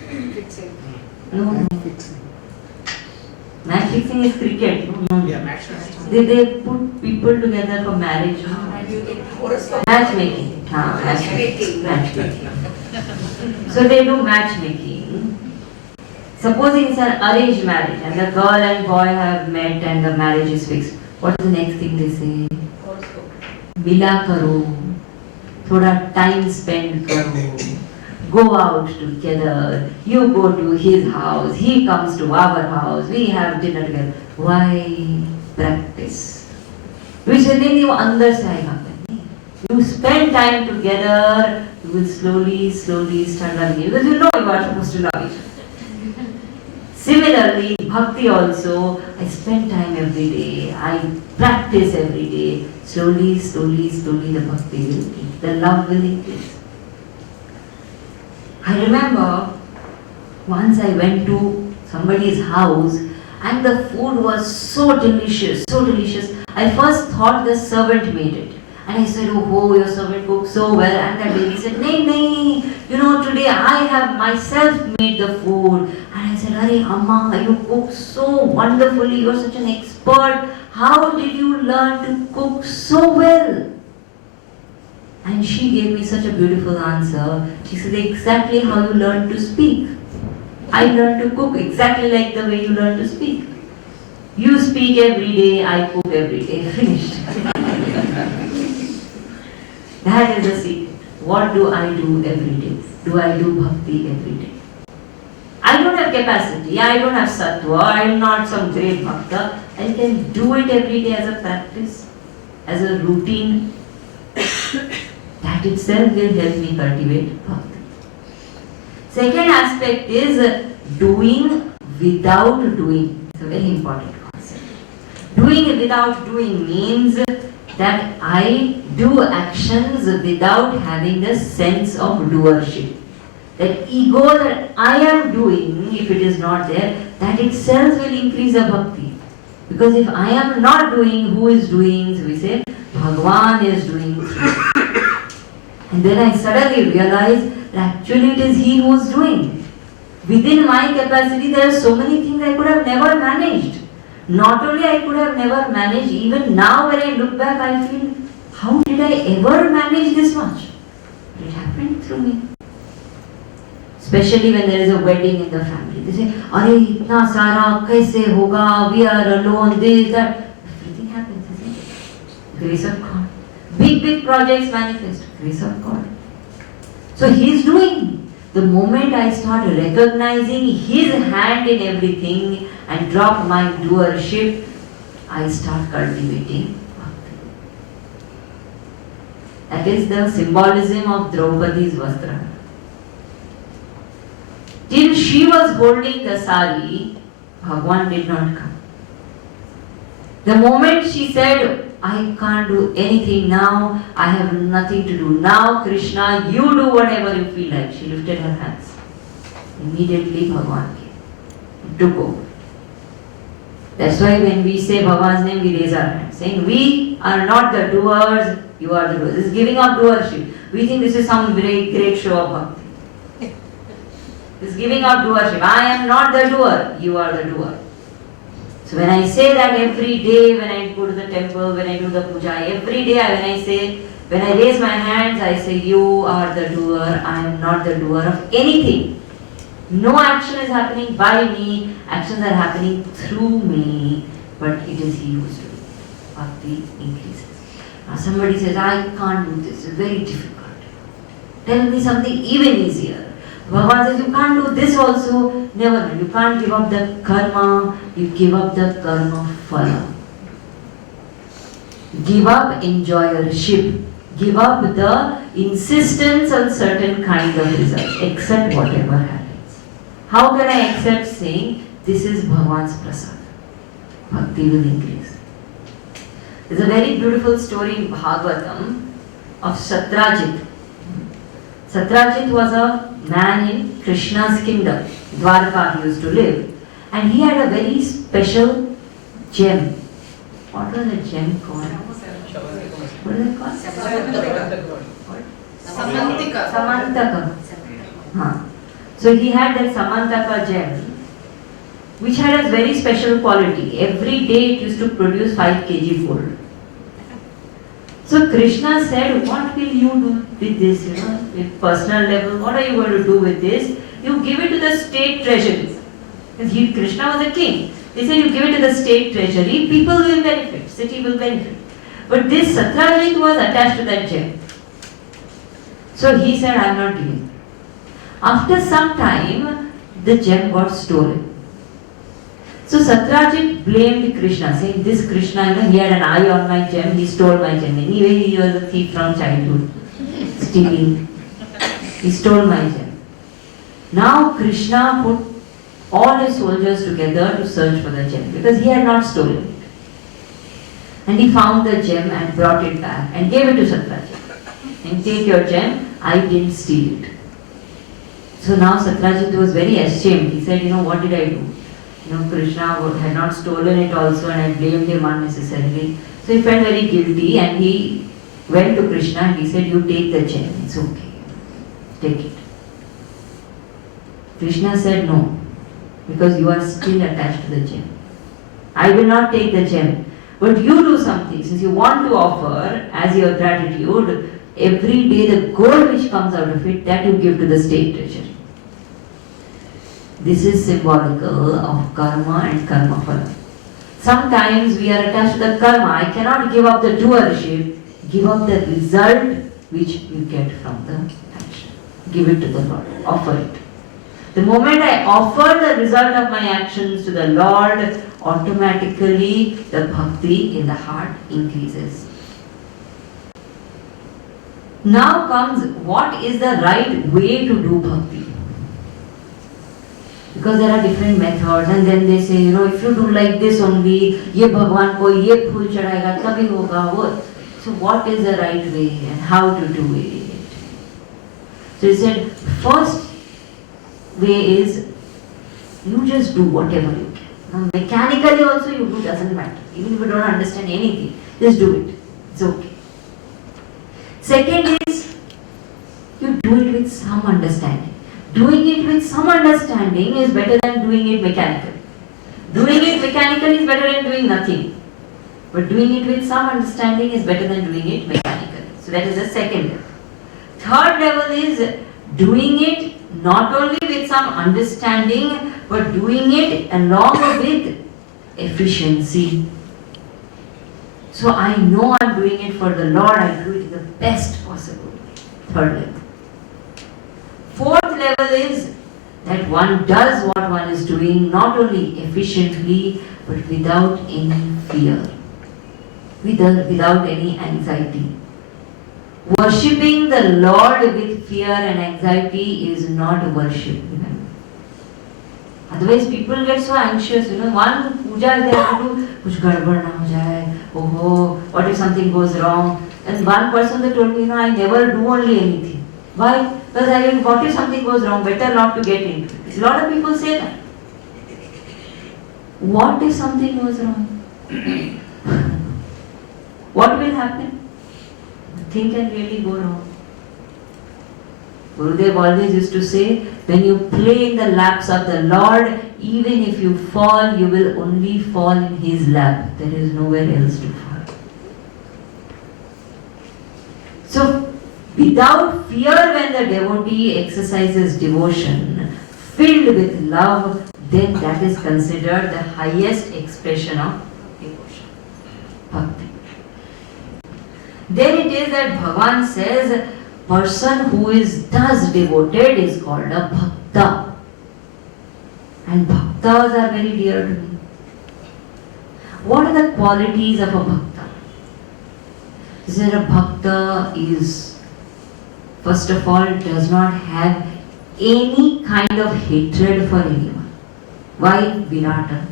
No. Match fixing is cricket. No. Yeah, match. They put people together for marriage. Matchmaking. Matchmaking. So they do matchmaking. Supposing it's an arranged marriage and the girl and boy have met and the marriage is fixed. What is the next thing they say? Mila karo. Thoda time spend karo. Go out together. You go to his house. He comes to our house. We have dinner together. Why? Practice. Which is नहीं वो अंदर से आएगा. You spend time together, will slowly start loving you because you know you are supposed to love each other. Similarly, bhakti also, I spend time every day, I practice every day. Slowly the bhakti will increase, the love will increase. I remember once I went to somebody's house and the food was so delicious. I first thought the servant made it. And I said, oh, your servant cooks so well. And that lady said, nay, today I have myself made the food. And I said, Arey Amma, you cook so wonderfully, you are such an expert. How did you learn to cook so well? And she gave me such a beautiful answer. She said, exactly how you learn to speak. I learned to cook exactly like the way you learn to speak. You speak every day, I cook every day. Finished. That is the secret. What do I do every day? Do I do bhakti every day? I don't have capacity, I don't have sattva, I am not some great bhakta. I can do it every day as a practice, as a routine. That itself will help me cultivate bhakti. Second aspect is doing without doing. It's a very important concept. Doing without doing means that I do actions without having the sense of doership. That ego that I am doing, if it is not there, that itself will increase the bhakti. Because if I am not doing, who is doing? So we say, Bhagwan is doing. And then I suddenly realize that actually it is he who is doing. Within my capacity, there are so many things I could have never managed. Not only I could have never managed, even now when I look back, I feel, how did I ever manage this much? It happened through me. Especially when there is a wedding in the family. They say, Arey, itna sara, kaise hoga, we are alone, this, that. Everything happens, isn't it? Grace of God. Big projects manifest. Grace of God. So He is doing. The moment I start recognizing His hand in everything and drop my doership, I start cultivating bhakti. That is the symbolism of Draupadi's Vastra. Till she was holding the sari, Bhagwan did not come. The moment she said, I can't do anything now, I have nothing to do now, Krishna, you do whatever you feel like. She lifted her hands. Immediately Bhagwan came. He took over. That's why when we say Bhagwan's name, we raise our hands, saying, we are not the doers, you are the doers. This is giving up doership. We think this is some great show of bhakti. This is giving up doership. I am not the doer, you are the doer. So when I say that every day, when I go to the temple, when I do the puja, every day when I raise my hands, I say, you are the doer, I am not the doer of anything. No action is happening by me, actions are happening through me, but it is He who is doing. Bhakti increases. Now somebody says, I can't do this, it's very difficult. Tell me something even easier. Bhagavan says, you can't do this also. Never, you can't give up the karma, you give up the karma phala. Give up enjoyership. Give up the insistence on certain kind of results. Accept whatever happens. How can I accept saying, this is Bhagavan's prasad? Bhakti will increase. There's a very beautiful story in Bhagavatam of Satrajit. Satrajit was a man in Krishna's kingdom. Dwarka he used to live. And he had a very special gem. What was the gem called? What is it called? Samantika. Samantaka. So he had that Samantaka gem, which had a very special quality. Every day it used to produce 5 kg gold. So Krishna said, what will you do with this, with personal level? What are you going to do with this? You give it to the state treasury. Because Krishna was a king. They said you give it to the state treasury, people will benefit, city will benefit. But this Satrajit was attached to that gem. So he said, I am not giving. After some time, the gem got stolen. So Satrajit blamed Krishna, saying, this Krishna, he had an eye on my gem, he stole my gem. Anyway, he was a thief from childhood, stealing. He stole my gem. Now Krishna put all his soldiers together to search for the gem because he had not stolen it. And he found the gem and brought it back and gave it to Satyajit. And take your gem, I didn't steal it. So now Satyajit was very ashamed. He said, what did I do? Krishna had not stolen it also and I blamed him unnecessarily. So he felt very guilty and he went to Krishna and he said, you take the gem, it's okay. Take it. Krishna said, no, because you are still attached to the gem. I will not take the gem. But you do something, since you want to offer as your gratitude, every day the gold which comes out of it, that you give to the state treasury. This is symbolical of karma and karma phala. Sometimes we are attached to the karma. I cannot give up the doership, give up the result which you get from the action. Give it to the Lord, offer it. The moment I offer the result of my actions to the Lord, automatically the bhakti in the heart increases. Now comes what is the right way to do bhakti. Because there are different methods and then they say, if you do like this only, ye Bhagwan ko ye phul chadayega, tabhi hoga wo. So what is the right way and how to do it? So he said, first way is you just do whatever you can. Mechanically also you do, doesn't matter. Even if you don't understand anything, just do it. It's okay. Second is you do it with some understanding. Doing it with some understanding is better than doing it mechanically. Doing it mechanically is better than doing nothing. But doing it with some understanding is better than doing it mechanically. So that is the second level. Third level is doing it not only with some understanding, but doing it along with efficiency. So I know I'm doing it for the Lord, I do it the best possible. Third level. Fourth level is that one does what one is doing not only efficiently, but without any fear, without any anxiety. Worshipping the Lord with fear and anxiety is not worship. Otherwise people get so anxious, one puja they have to do, kuch gadbad na ho jaye, oh, what if something goes wrong? And one person they told me, I never do only anything. Why? Because what if something goes wrong, better not to get into it. A lot of people say that. What if something goes wrong? What will happen? Nothing can really go wrong. Gurudev always used to say, when you play in the laps of the Lord, even if you fall, you will only fall in His lap. There is nowhere else to fall. So, without fear, when the devotee exercises devotion, filled with love, then that is considered the highest expression of devotion, bhakti. Then it is that Bhagavan says, person who is thus devoted is called a bhakta. And bhaktas are very dear to me. What are the qualities of a bhakta? Is that a bhakta is, first of all, does not have any kind of hatred for anyone. Why? Virata.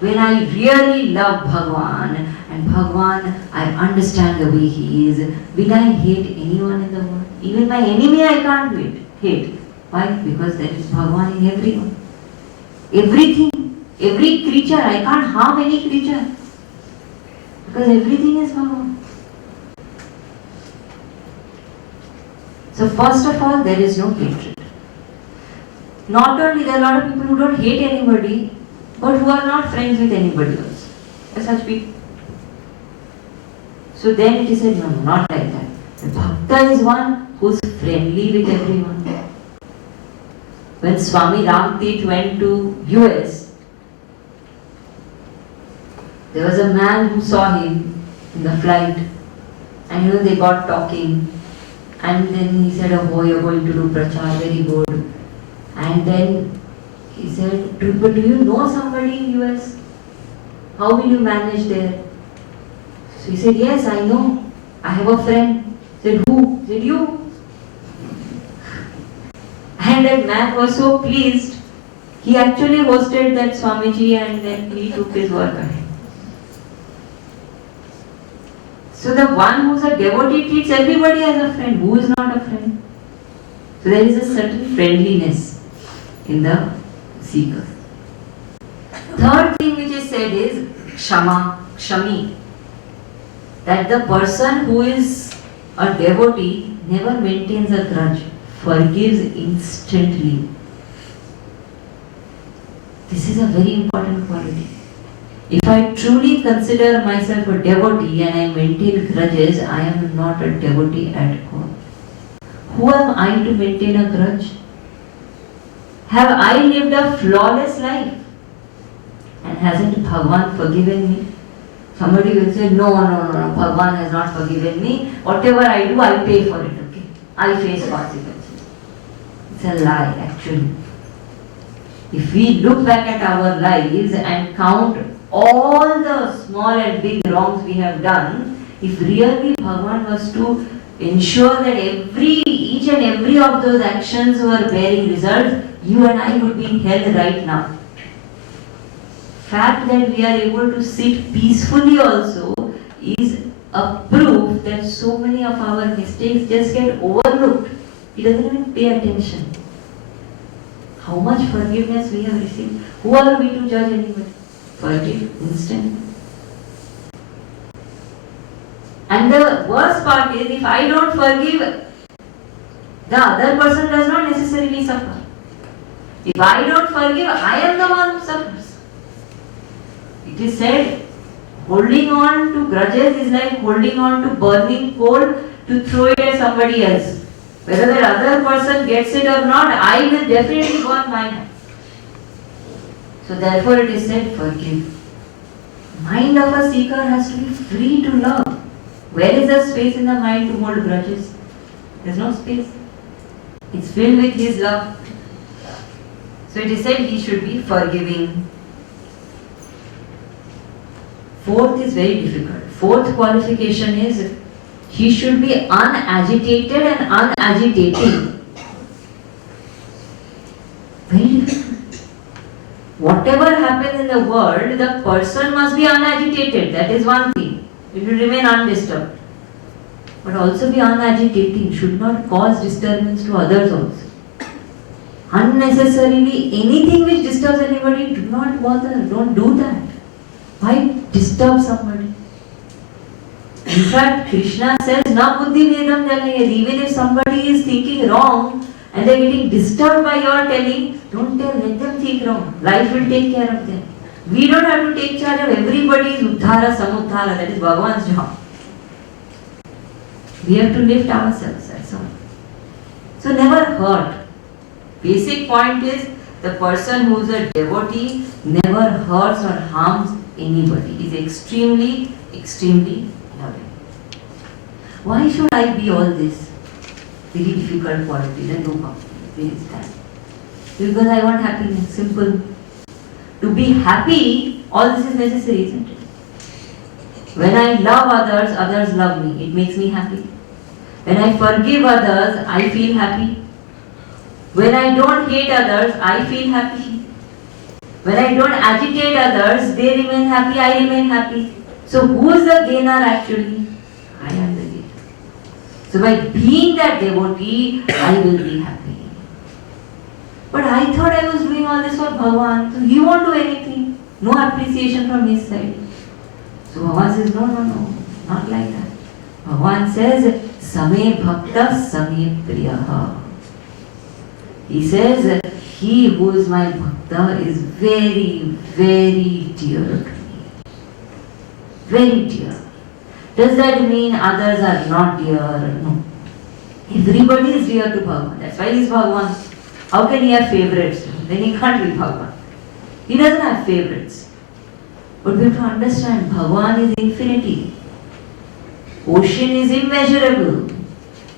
When I really love Bhagavan and Bhagavan, I understand the way he is, will I hate anyone in the world? Even my enemy I can't hate. Why? Because there is Bhagavan in everyone. Everything, every creature, I can't harm any creature. Because everything is Bhagavan. So first of all, there is no hatred. Not only there are a lot of people who don't hate anybody, but who are not friends with anybody else. There are such people. So then it is said, no, not like that. The bhakta is one who is friendly with everyone. When Swami Ram Tirth went to US, there was a man who saw him in the flight, and they got talking. And then he said, oh, you're going to do prachar, very good. And then he said, but do you know somebody in US? How will you manage there? So he said, yes, I know. I have a friend. He said, who? He said, you. And that man was so pleased, he actually hosted that Swamiji and then he took his work ahead. So the one who's a devotee treats everybody as a friend. Who is not a friend? So there is a certain friendliness in the seeker. Third thing which is said is kshami. That the person who is a devotee never maintains a grudge, forgives instantly. This is a very important quality. If I truly consider myself a devotee and I maintain grudges, I am not a devotee at all. Who am I to maintain a grudge? Have I lived a flawless life? And hasn't Bhagavan forgiven me? Somebody will say, no, Bhagavan has not forgiven me. Whatever I do, I pay for it, okay? I face consequences. It's a lie, actually. If we look back at our lives and count all the small and big wrongs we have done, if really Bhagavan was to ensure that each and every of those actions were bearing results, you and I would be in hell right now. Fact that we are able to sit peacefully also is a proof that so many of our mistakes just get overlooked. He doesn't even pay attention. How much forgiveness we have received. Who are we to judge anybody? Forgive instant. And the worst part is, if I don't forgive, the other person does not necessarily suffer. If I don't forgive, I am the one who suffers. It is said, holding on to grudges is like holding on to burning coal to throw it at somebody else. Whether the other person gets it or not, I will definitely burn mine. So therefore it is said, forgive. Mind of a seeker has to be free to love. Where is the space in the mind to hold grudges? There is no space. It's filled with His love. So it is said he should be forgiving. Fourth is very difficult. Fourth qualification is he should be unagitated and unagitating. Very difficult. Whatever happens in the world, the person must be unagitated. That is one thing. It will remain undisturbed. But also be unagitating. Should not cause disturbance to others also. Unnecessarily, anything which disturbs anybody, do not bother. Don't do that. Why disturb somebody? In fact, Krishna says, Na buddhi vedam jalayet. Even if somebody is thinking wrong and they are getting disturbed by your telling, don't tell, let them think wrong. Life will take care of them. We don't have to take charge of everybody's uddhara, samudhara. That is Bhagavan's job. We have to lift ourselves, that's all. So never hurt. Basic point is, the person who is a devotee never hurts or harms anybody. He is extremely, extremely loving. Why should I be all this? Very difficult qualities and no company. Where is that? Because I want happiness. Simple. To be happy, all this is necessary, isn't it? When I love others, others love me. It makes me happy. When I forgive others, I feel happy. When I don't hate others, I feel happy. When I don't agitate others, they remain happy, I remain happy. So who is the gainer actually? I am the gainer. So by being that devotee, I will be happy. But I thought I was doing all this for Bhagavan, so he won't do anything. No appreciation from his side. So Bhagavan says, no, not like that. Bhagavan says, Same Bhakta, Same Priyaha. He says, he who is my Bhakta is very, very dear to me. Very dear. Does that mean others are not dear? No. Everybody is dear to Bhagavan. That's why he is Bhagavan. How can he have favorites? Then he can't be Bhagavan. He doesn't have favorites. But we have to understand, Bhagavan is infinity. Ocean is immeasurable.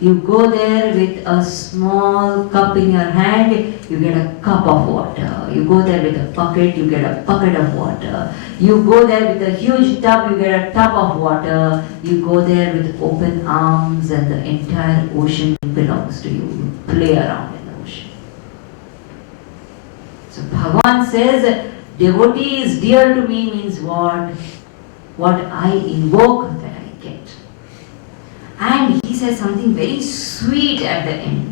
You go there with a small cup in your hand, you get a cup of water. You go there with a bucket, you get a bucket of water. You go there with a huge tub, you get a tub of water. You go there with open arms and the entire ocean belongs to you. You play around in the ocean. Bhagavan says, devotee is dear to me means what? What I invoke, that I get. And he says something very sweet at the end.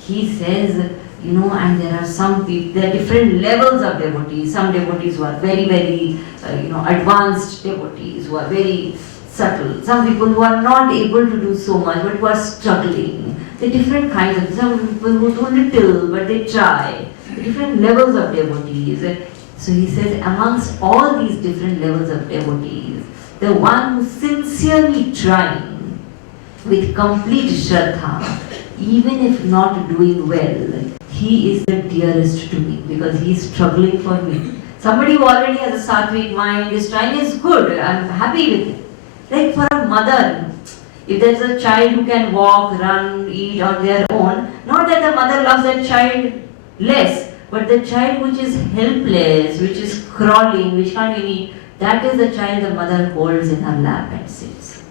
He says, and there are some people, there are different levels of devotees. Some devotees who are very, very, advanced devotees, who are very subtle. Some people who are not able to do so much, but who are struggling. The different kinds of, some people who do little, but they try. The different levels of devotees. So he says, amongst all these different levels of devotees, the one who sincerely trying with complete Shraddha, even if not doing well, he is the dearest to me because he is struggling for me. Somebody who already has a sattvic mind is trying is good. I'm happy with it. Like for a mother, if there's a child who can walk, run, eat on their own, not that the mother loves that child less, but the child which is helpless, which is crawling, which can't even eat, that is the child the mother holds in her lap and sits.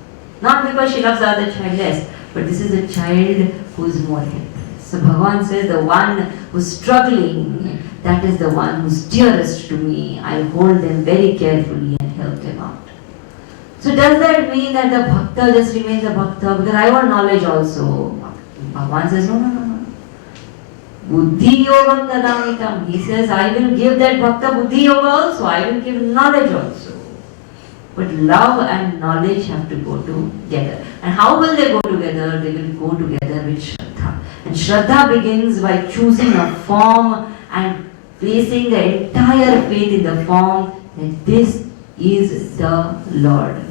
Not because she loves the other child less, but this is a child who is more helpless. So Bhagavan says, the one who's struggling, that is the one who's dearest to me. I hold them very carefully and help them out. So does that mean that the bhakta just remains a bhakta? Because I want knowledge also. Bhagavan says, no. Buddhi yogam tadamitam. He says, I will give that bhakta buddhi yoga also. I will give knowledge also. But love and knowledge have to go together. And how will they go together? They will go together with Shraddha. And Shraddha begins by choosing a form and placing the entire faith in the form that this is the Lord.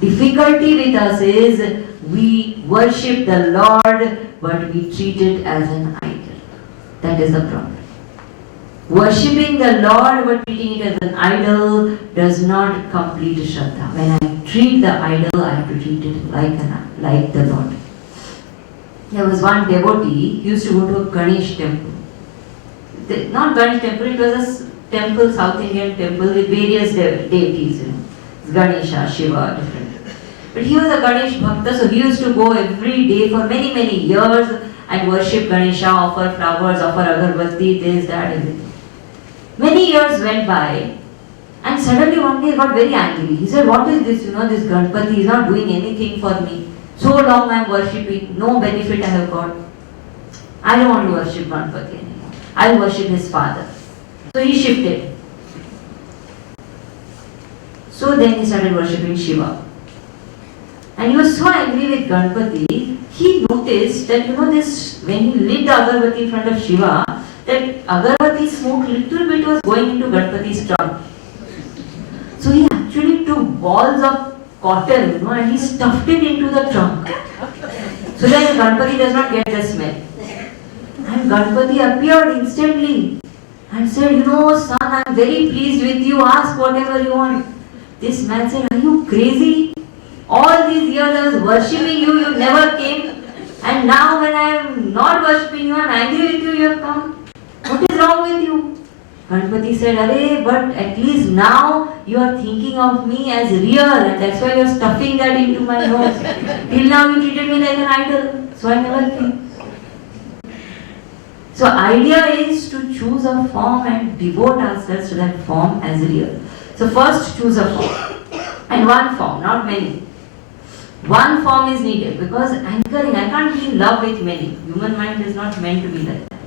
Difficulty with us is we worship the Lord but we treat it as an idol. That is the problem. Worshipping the Lord but treating it as an idol does not complete Shraddha. When I treat the idol, I have to treat it like the Lord. There was one devotee, he used to go to a Ganesh temple. Not Ganesh temple, it was a temple, South Indian temple with various deities. Ganesha, Shiva, different. But he was a Ganesh Bhakta, so he used to go every day for many, many years and worship Ganesha, offer flowers, offer agarbatti, this, that, everything. Many years went by and suddenly one day he got very angry. He said, what is this? This Ganpati is not doing anything for me. So long I am worshipping, no benefit I have got. I don't want to worship Ganpati anymore. I will worship his father. So he shifted. So then he started worshipping Shiva. And he was so angry with Ganpati, he noticed that this when he lit the agarbatti in front of Shiva, that agarbatti smoke little bit was going into Ganpati's trunk. So he actually took balls of cotton, and he stuffed it into the trunk. So that Ganpati does not get the smell. And Ganpati appeared instantly and said, son, I am very pleased with you, ask whatever you want. This man said, are you crazy? All these years I was worshipping you, you never came. And now when I am not worshipping you, I am angry with you, you have come. What is wrong with you? Ganpati said, Arey, but at least now you are thinking of me as real and that's why you are stuffing that into my nose. Till now you treated me like an idol, so I never came. So idea is to choose a form and devote ourselves to that form as real. So first choose a form. And one form, not many. One form is needed because anchoring, I can't be in love with many. Human mind is not meant to be like that.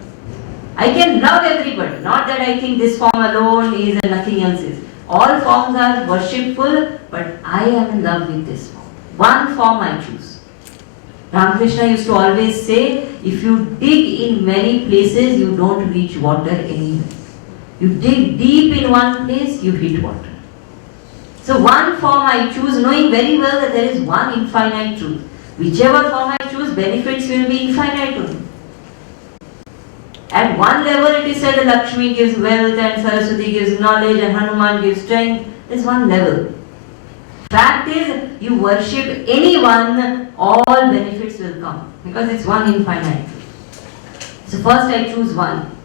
I can love everybody, not that I think this form alone is and nothing else is. All forms are worshipful, but I am in love with this form. One form I choose. Ramakrishna used to always say, if you dig in many places, you don't reach water anywhere. You dig deep in one place, you hit water. So one form I choose, knowing very well that there is one infinite truth. Whichever form I choose, benefits will be infinite only. At one level it is said that Lakshmi gives wealth and Saraswati gives knowledge and Hanuman gives strength. There is one level. Fact is, you worship anyone, all benefits will come because it's one infinite truth. So first I choose one.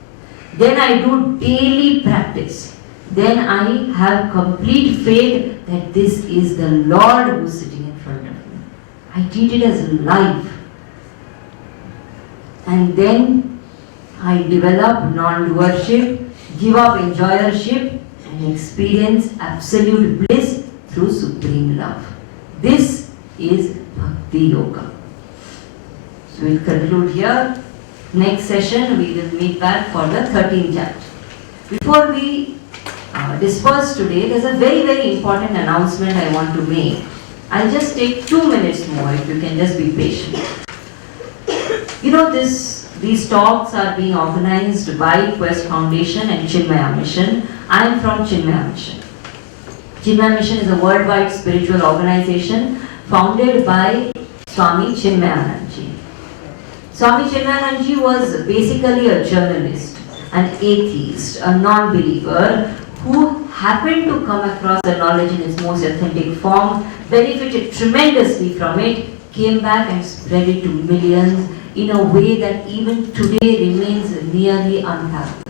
Then I do daily practice. Then I have complete faith that this is the Lord who is sitting in front of me. I treat it as life. And then I develop non-doership, give up enjoyership, and experience absolute bliss through supreme love. This is Bhakti Yoga. So we'll conclude here. Next session we will meet back for the 13th chapter. Before we disperse today, there's a very, very important announcement I want to make. I'll just take 2 minutes more if you can just be patient. You know, these talks are being organized by Quest Foundation and Chinmaya Mission. I am from Chinmaya Mission. Chinmaya Mission is a worldwide spiritual organization founded by Swami Chinmayanandji. Swami Chinmayanandji was basically a journalist, an atheist, a non-believer who happened to come across the knowledge in its most authentic form, benefited tremendously from it, came back and spread it to millions in a way that even today remains nearly unparalleled.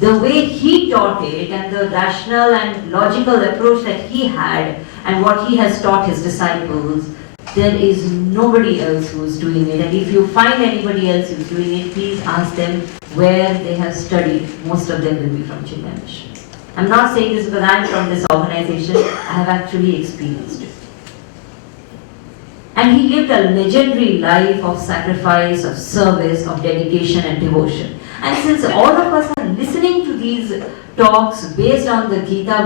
The way he taught it and the rational and logical approach that he had and what he has taught his disciples, there is nobody else who is doing it. And if you find anybody else who is doing it, please ask them where they have studied. Most of them will be from Chinmaya Mission. I'm not saying this because I'm from this organization. I have actually experienced it. And he lived a legendary life of sacrifice, of service, of dedication and devotion. And since all of us are listening to these talks based on the Gita,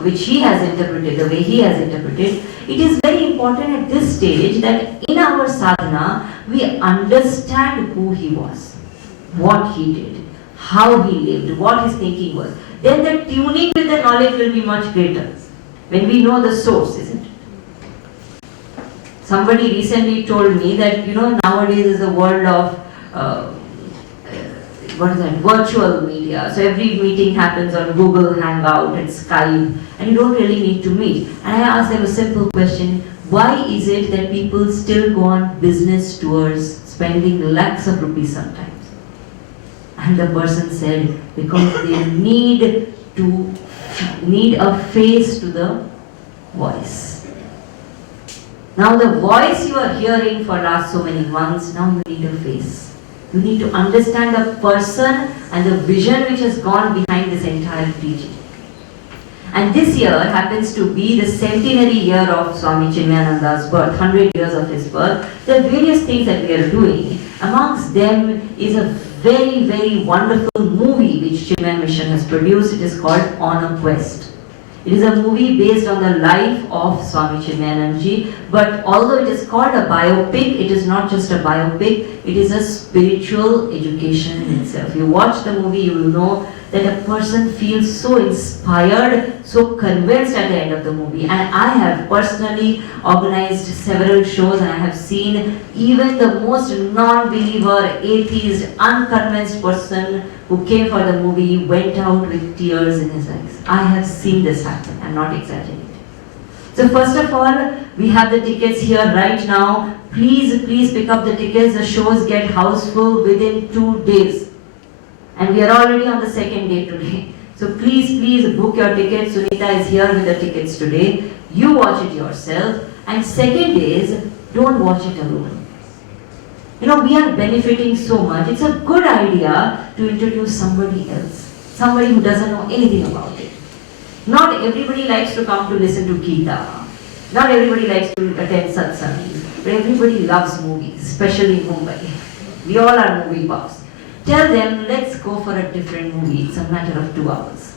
which he has interpreted, the way he has interpreted, it is very important at this stage that in our sadhana, we understand who he was, what he did, how he lived, what his thinking was. Then the tuning with the knowledge will be much greater when we know the source, isn't it? Somebody recently told me that, nowadays is a world of virtual media. So every meeting happens on Google Hangout and Skype, and you don't really need to meet. And I asked them a simple question: why is it that people still go on business tours, spending lakhs of rupees sometimes? And the person said, because they need a face to the voice. Now the voice you are hearing for last so many months, now you need a face. You need to understand the person and the vision which has gone behind this entire teaching. And this year happens to be the centenary year of Swami Chinmayananda's birth, 100 years of his birth. There are various things that we are doing. Amongst them is a very, very wonderful movie which Chinmaya Mission has produced. It is called On a Quest. It is a movie based on the life of Swami Chinmayanandji, but although it is called a biopic, it is not just a biopic, it is a spiritual education in itself. You watch the movie, you will know that a person feels so inspired, so convinced at the end of the movie. And I have personally organized several shows, and I have seen even the most non-believer, atheist, unconvinced person who came for the movie went out with tears in his eyes. I have seen this happen. I'm not exaggerating. So first of all, we have the tickets here right now. Please pick up the tickets. The shows get houseful within 2 days. And we are already on the second day today. So please book your tickets. Sunita is here with the tickets today. You watch it yourself. And second is, don't watch it alone. We are benefiting so much. It's a good idea to introduce somebody else. Somebody who doesn't know anything about it. Not everybody likes to come to listen to Gita. Not everybody likes to attend satsangs. But everybody loves movies, especially in Mumbai. We all are movie buffs. Tell them, let's go for a different movie. It's a matter of 2 hours.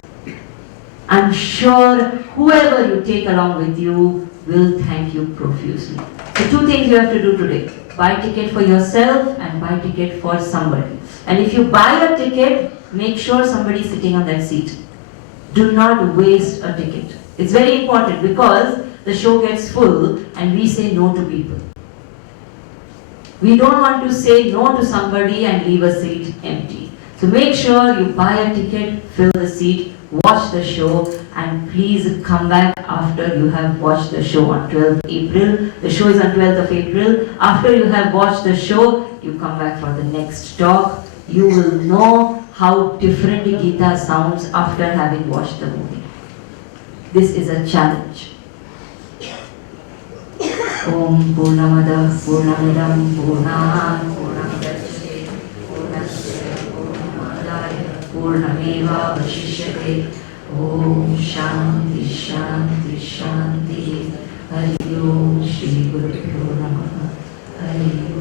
I'm sure whoever you take along with you will thank you profusely. So 2 things you have to do today. Buy a ticket for yourself and buy a ticket for somebody. And if you buy a ticket, make sure somebody is sitting on that seat. Do not waste a ticket. It's very important because the show gets full and we say no to people. We don't want to say no to somebody and leave a seat empty. So make sure you buy a ticket, fill the seat, watch the show, and please come back after you have watched the show on 12th April. The show is on 12th of April. After you have watched the show, you come back for the next talk. You will know how different Gita sounds after having watched the movie. This is a challenge. Om Purnamada Purnamidam Purnat Purnamudachyate Purnasya पूर्णमेवावशिष्यते ॐ शान्ति शान्ति शान्तिः हरि ओम श्री गुरुभ्यो नमः हरि